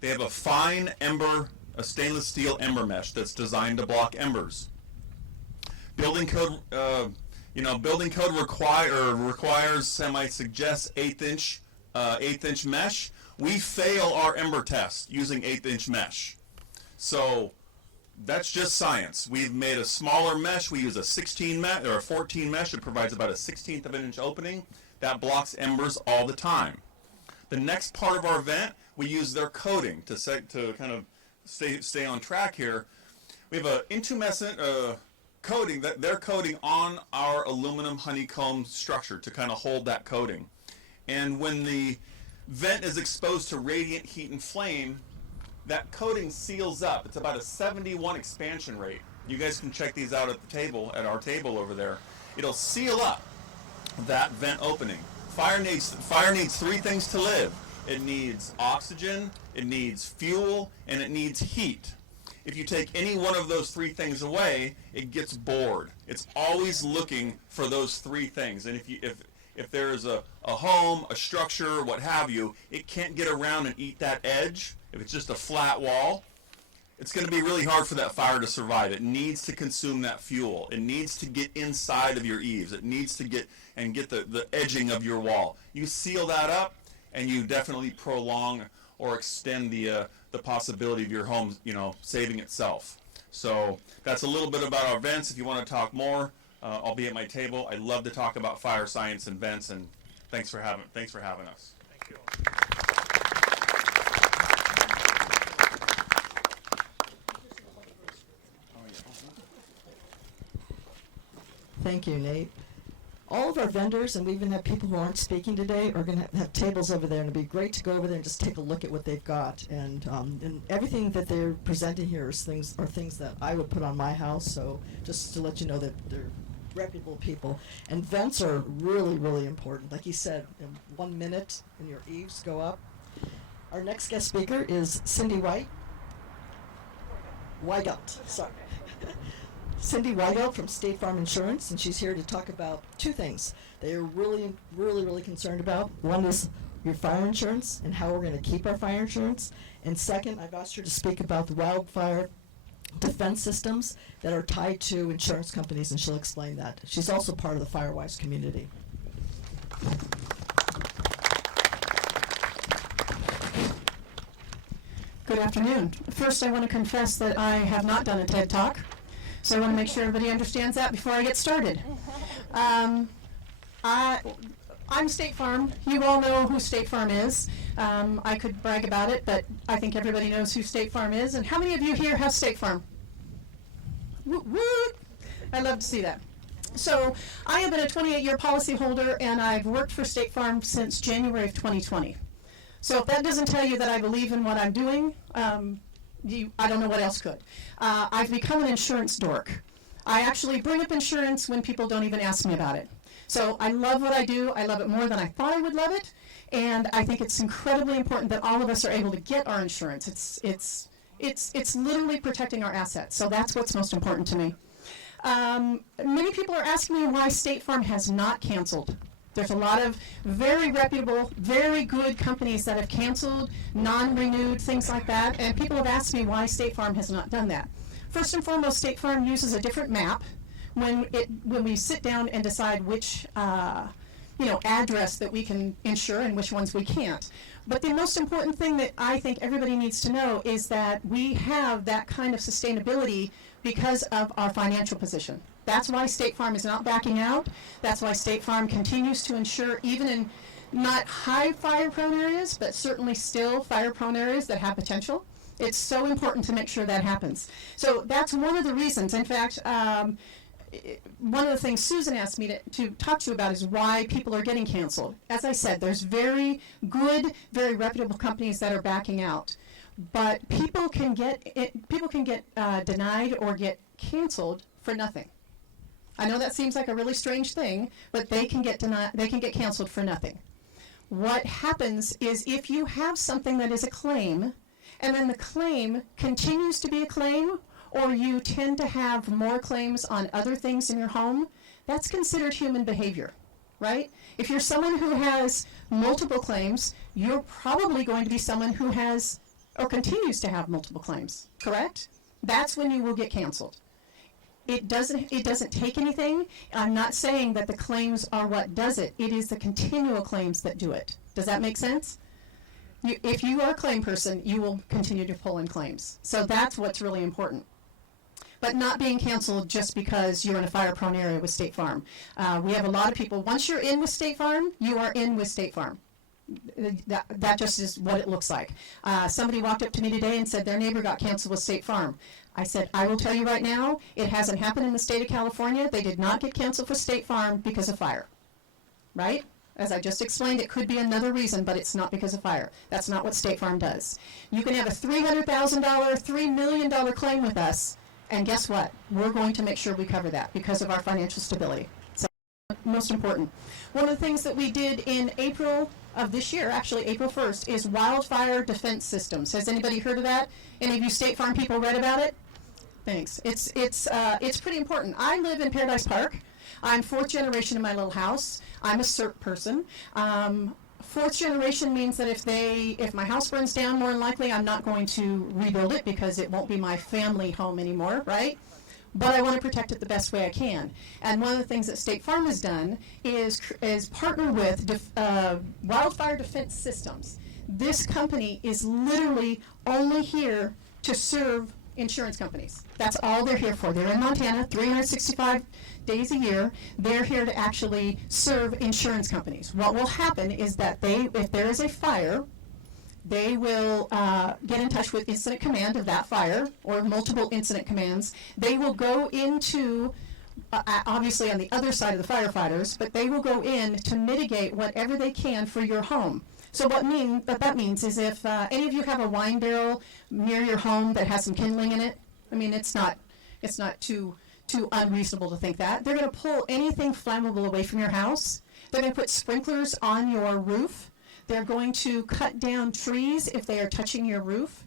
They have a fine ember, a stainless steel ember mesh that's designed to block embers. Building code requires, semi-suggests 1/8 inch mesh. We fail our ember test using 1/8 mesh. So that's just science. We've made a smaller mesh. We use a 16 mesh or a 14 mesh. It provides about a 1/16 of an inch opening. That blocks embers all the time. The next part of our vent, we use their coating to kind of stay on track here. We have an intumescent coating that they're coating on our aluminum honeycomb structure to kind of hold that coating. And when the vent is exposed to radiant heat and flame, that coating seals up. It's about a 71 expansion rate. You guys can check these out at our table over there. It'll seal up that vent opening. Fire needs 3 things to live. It needs oxygen, it needs fuel, and it needs heat. If you take any one of those 3 things away, it gets bored. It's always looking for those 3 things. And if there's a home, a structure, what have you, it can't get around and eat that edge. If it's just a flat wall, it's going to be really hard for that fire to survive. It needs to consume that fuel. It needs to get inside of your eaves. It needs to get the edging of your wall. You seal that up, and you definitely prolong or extend the possibility of your home, saving itself. So that's a little bit about our vents. If you want to talk more, I'll be at my table. I love to talk about fire science and vents, and thanks for having us. Thank you. Thank you, Nate. All of our vendors, and we even have people who aren't speaking today, are going to have tables over there, and it'd be great to go over there and just take a look at what they've got. And everything that they're presenting here is things that I would put on my house. So just to let you know that they're reputable people. And vents are really, really important. Like he said, in 1 minute, and your eaves go up. Our next guest speaker is Cindy Weigelt. Sorry. Cindy Weigelt from State Farm Insurance, and she's here to talk about 2 things they are really, really, really concerned about. One is your fire insurance and how we're going to keep our fire insurance. And second, I've asked her to speak about the wildfire defense systems that are tied to insurance companies, and she'll explain that. She's also part of the Firewise community. Good afternoon. First, I want to confess that I have not done a TED Talk. So I want to make sure everybody understands that before I get started. I'm State Farm. You all know who State Farm is. I could brag about it, but I think everybody knows who State Farm is. And how many of you here have State Farm? Woot woot! I love to see that. So I have been a 28-year policy holder, and I've worked for State Farm since January of 2020. So if that doesn't tell you that I believe in what I'm doing, I don't know what else could. I've become an insurance dork. I actually bring up insurance when people don't even ask me about it. So I love what I do. I love it more than I thought I would love it. And I think it's incredibly important that all of us are able to get our insurance. It's literally protecting our assets. So that's what's most important to me. Many people are asking me why State Farm has not canceled. There's a lot of very reputable, very good companies that have canceled, non-renewed, things like that. And people have asked me why State Farm has not done that. First and foremost, State Farm uses a different map when we sit down and decide which address that we can insure and which ones we can't. But the most important thing that I think everybody needs to know is that we have that kind of sustainability because of our financial position. That's why State Farm is not backing out. That's why State Farm continues to insure even in not high fire-prone areas, but certainly still fire-prone areas that have potential. It's so important to make sure that happens. So that's one of the reasons. In fact, one of the things Susan asked me to talk to you about is why people are getting canceled. As I said, there's very good, very reputable companies that are backing out. But people can get denied or get canceled for nothing. I know that seems like a really strange thing, but they can get denied. They can get canceled for nothing. What happens is if you have something that is a claim, and then the claim continues to be a claim, or you tend to have more claims on other things in your home, that's considered human behavior, right? If you're someone who has multiple claims, you're probably going to be someone who has or continues to have multiple claims, correct? That's when you will get canceled. It doesn't take anything. I'm not saying that the claims are what does it. It is the continual claims that do it. Does that make sense? If you are a claim person, you will continue to pull in claims. So that's what's really important. But not being canceled just because you're in a fire-prone area with State Farm. We have a lot of people, once you're in with State Farm, you are in with State Farm. That just is what it looks like. Somebody walked up to me today and said their neighbor got canceled with State Farm. I said, I will tell you right now, it hasn't happened in the state of California. They did not get canceled for State Farm because of fire, right? As I just explained, it could be another reason, but it's not because of fire. That's not what State Farm does. You can have a $300,000, $3 million claim with us, and guess what? We're going to make sure we cover that because of our financial stability. So, most important. One of the things that we did in April of this year, actually April 1st, is wildfire defense systems. Has anybody heard of that? Any of you State Farm people read about it? Thanks. It's pretty important. I live in Paradise Park. I'm fourth generation in my little house. I'm a CERT person. Fourth generation means that if my house burns down, more than likely I'm not going to rebuild it because it won't be my family home anymore, right? But I want to protect it the best way I can. And one of the things that State Farm has done is partner with Wildfire Defense Systems. This company is literally only here to serve insurance companies. That's all they're here for. They're in Montana 365 days a year. They're here to actually serve insurance companies. What will happen is that if there is a fire, they will get in touch with incident command of that fire or multiple incident commands. They will go into, obviously on the other side of the firefighters, but they will go in to mitigate whatever they can for your home. So what that means is if any of you have a wine barrel near your home that has some kindling in it, I mean, it's not too unreasonable to think that. They're going to pull anything flammable away from your house. They're going to put sprinklers on your roof. They're going to cut down trees if they are touching your roof.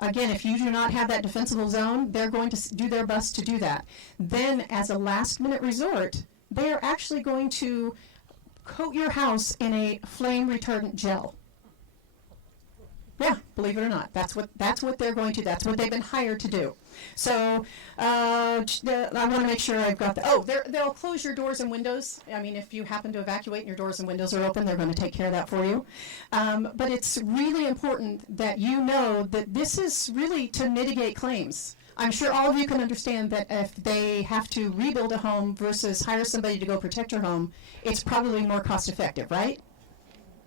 Again, if you do not have that defensible zone, they're going to do their best to do that. Then, as a last-minute resort, they are actually going to coat your house in a flame retardant gel. Yeah, believe it or not, that's what they're going to. That's what they've been hired to do. So I want to make sure I've got they'll close your doors and windows. I mean, if you happen to evacuate and your doors and windows are open, they're going to take care of that for you. But it's really important that you know that this is really to mitigate claims. I'm sure all of you can understand that if they have to rebuild a home versus hire somebody to go protect your home, it's probably more cost effective, right?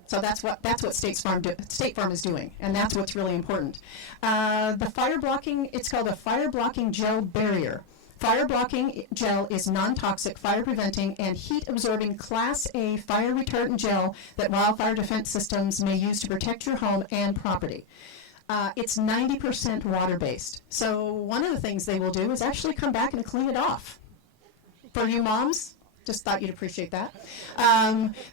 So that's what State Farm is doing, and that's what's really important. The fire blocking, it's called a fire blocking gel barrier. Fire blocking gel is non-toxic, fire preventing, and heat absorbing Class A fire retardant gel that wildfire defense systems may use to protect your home and property. it's 90% water-based. So one of the things they will do is actually come back and clean it off. For you moms, just thought you'd appreciate that.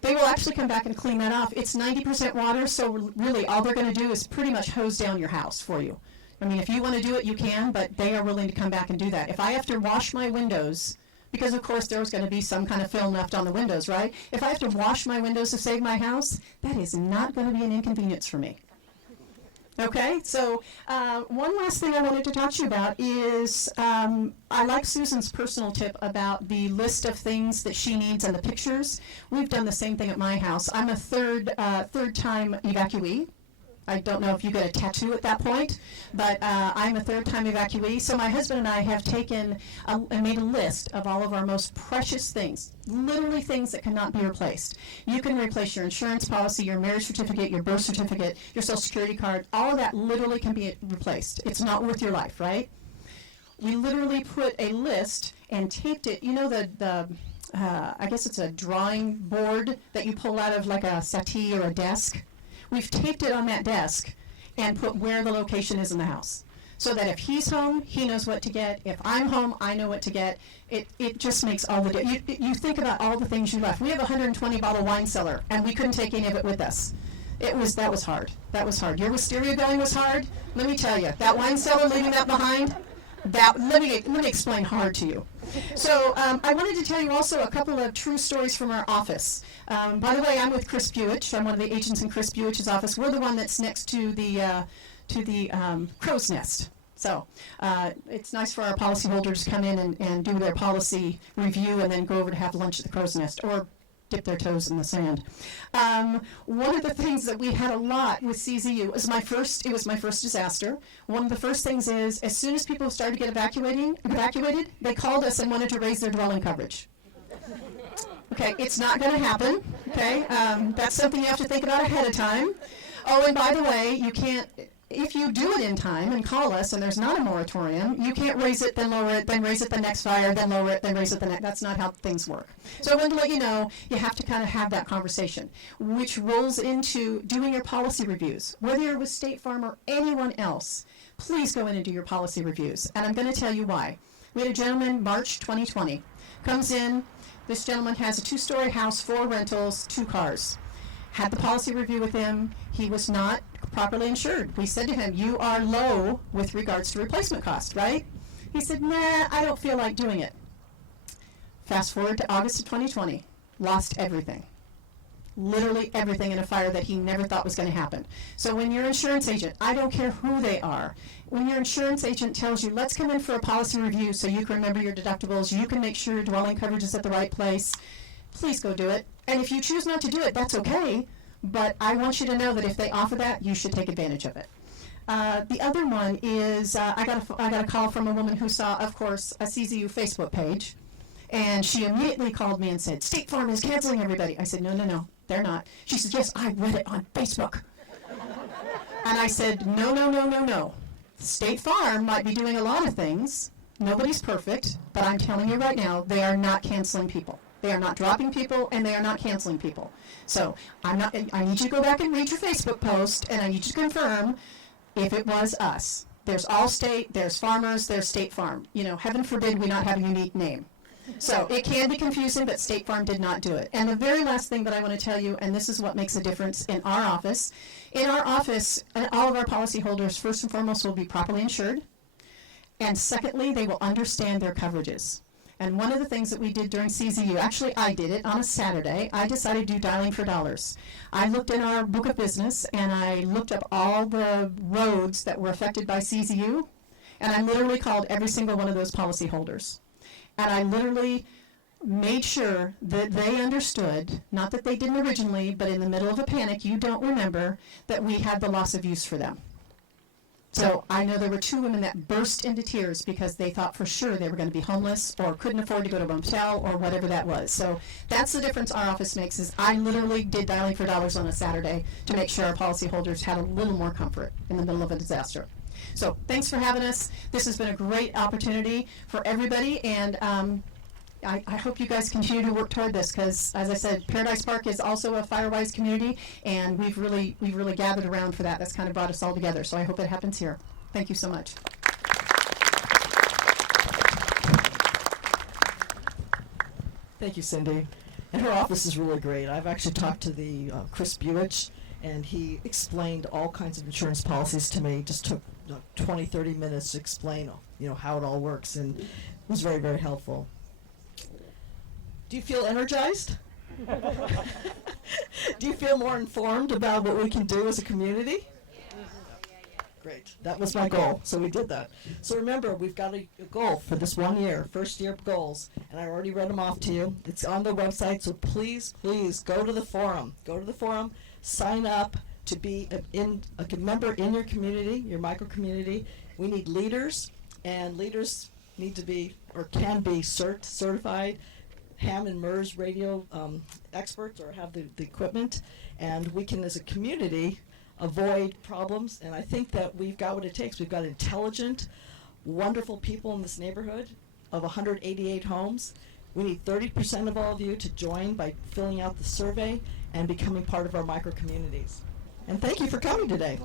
They will actually come back and clean that off. It's 90% water, so really all they're going to do is pretty much hose down your house for you. I mean, if you want to do it, you can, but they are willing to come back and do that. If I have to wash my windows, because of course there's going to be some kind of film left on the windows, right? If I have to wash my windows to save my house, that is not going to be an inconvenience for me. Okay, so one last thing I wanted to talk to you about is I like Susan's personal tip about the list of things that she needs and the pictures. We've done the same thing at my house. I'm a third-time evacuee. I don't know if you get a tattoo at that point, but I'm a third-time evacuee. So my husband and I have taken and made a list of all of our most precious things, literally things that cannot be replaced. You can replace your insurance policy, your marriage certificate, your birth certificate, your social security card. All of that literally can be replaced. It's not worth your life, right? We literally put a list and taped it. You know I guess it's a drawing board that you pull out of like a settee or a desk? We've taped it on that desk and put where the location is in the house. So that if he's home, he knows what to get. If I'm home, I know what to get. It just makes all the difference. You think about all the things you left. We have a 120-bottle wine cellar, and we couldn't take any of it with us. That was hard. That was hard. Your wisteria going was hard. Let me tell you, that wine cellar, leaving that behind, let me explain hard to you. So I wanted to tell you also a couple of true stories from our office. By the way, I'm with Chris Buich. I'm one of the agents in Chris Buich's office. We're the one that's next to the crow's nest. So it's nice for our policyholders to come in and do their policy review and then go over to have lunch at the crow's nest or dip their toes in the sand. One of the things that we had a lot with CZU, it was my first disaster. One of the first things is, as soon as people started to get evacuated, they called us and wanted to raise their dwelling coverage. Okay, it's not going to happen, okay? That's something you have to think about ahead of time. Oh, and by the way, you can't, if you do it in time and call us and there's not a moratorium, you can't raise it, then lower it, then raise it the next fire, then lower it, then raise it the next. That's not how things work. So I wanted to let you know, you have to kind of have that conversation, which rolls into doing your policy reviews. Whether you're with State Farm or anyone else, please go in and do your policy reviews. And I'm going to tell you why. We had a gentleman, March 2020, comes in. This gentleman has a 2-story house, 4 rentals, 2 cars. Had the policy review with him. He was not properly insured. We said to him, you are low with regards to replacement cost, right? He said, nah, I don't feel like doing it. Fast forward to August of 2020, lost everything. Literally everything in a fire that he never thought was going to happen. So when your insurance agent, I don't care who they are, when your insurance agent tells you, let's come in for a policy review so you can remember your deductibles, you can make sure your dwelling coverage is at the right place, please go do it. And if you choose not to do it, that's okay. But I want you to know that if they offer that, you should take advantage of it. The other one is I got a call from a woman who saw, of course, a CZU Facebook page. And she immediately called me and said, State Farm is canceling everybody. I said, no, they're not. She said, yes, I read it on Facebook. And I said, no. State Farm might be doing a lot of things. Nobody's perfect. But I'm telling you right now, they are not canceling people. They are not dropping people, and they are not canceling people. So I need you to go back and read your Facebook post, and I need you to confirm if it was us. There's Allstate, there's Farmers, there's State Farm. You know, heaven forbid we not have a unique name. So it can be confusing, but State Farm did not do it. And the very last thing that I want to tell you, and this is what makes a difference in our office, all of our policyholders, first and foremost, will be properly insured. And secondly, they will understand their coverages. And one of the things that we did during CZU, actually I did it on a Saturday, I decided to do dialing for dollars. I looked in our book of business and I looked up all the roads that were affected by CZU, and I literally called every single one of those policyholders. And I literally made sure that they understood, not that they didn't originally, but in the middle of a panic, you don't remember, that we had the loss of use for them. So I know there were 2 women that burst into tears because they thought for sure they were going to be homeless or couldn't afford to go to a motel or whatever that was. So that's the difference our office makes, is I literally did dialing for dollars on a Saturday to make sure our policyholders had a little more comfort in the middle of a disaster. So thanks for having us. This has been a great opportunity for everybody, and I hope you guys continue to work toward this because, as I said, Paradise Park is also a Firewise community, and we've really gathered around for that. That's kind of brought us all together. So I hope it happens here. Thank you so much. Thank you, Cindy. And her office is really great. I've actually talked to the Chris Buich, and he explained all kinds of insurance policies to me. Just took 20, 30 minutes to explain, how it all works, and it was very, very helpful. Do you feel energized? Do you feel more informed about what we can do as a community? Great. That was my goal, so we did that. So remember, we've got a goal for this 1 year, first year goals, and I already read them off to you. It's on the website, so please, please go to the forum. Go to the forum, sign up to be a member in your community, your micro community. We need leaders, and leaders need to be or can be certified ham and MERS radio experts or have the equipment, and we can, as a community, avoid problems. And I think that we've got what it takes. We've got intelligent, wonderful people in this neighborhood of 188 homes. We need 30% of all of you to join by filling out the survey and becoming part of our micro communities. And thank you for coming today.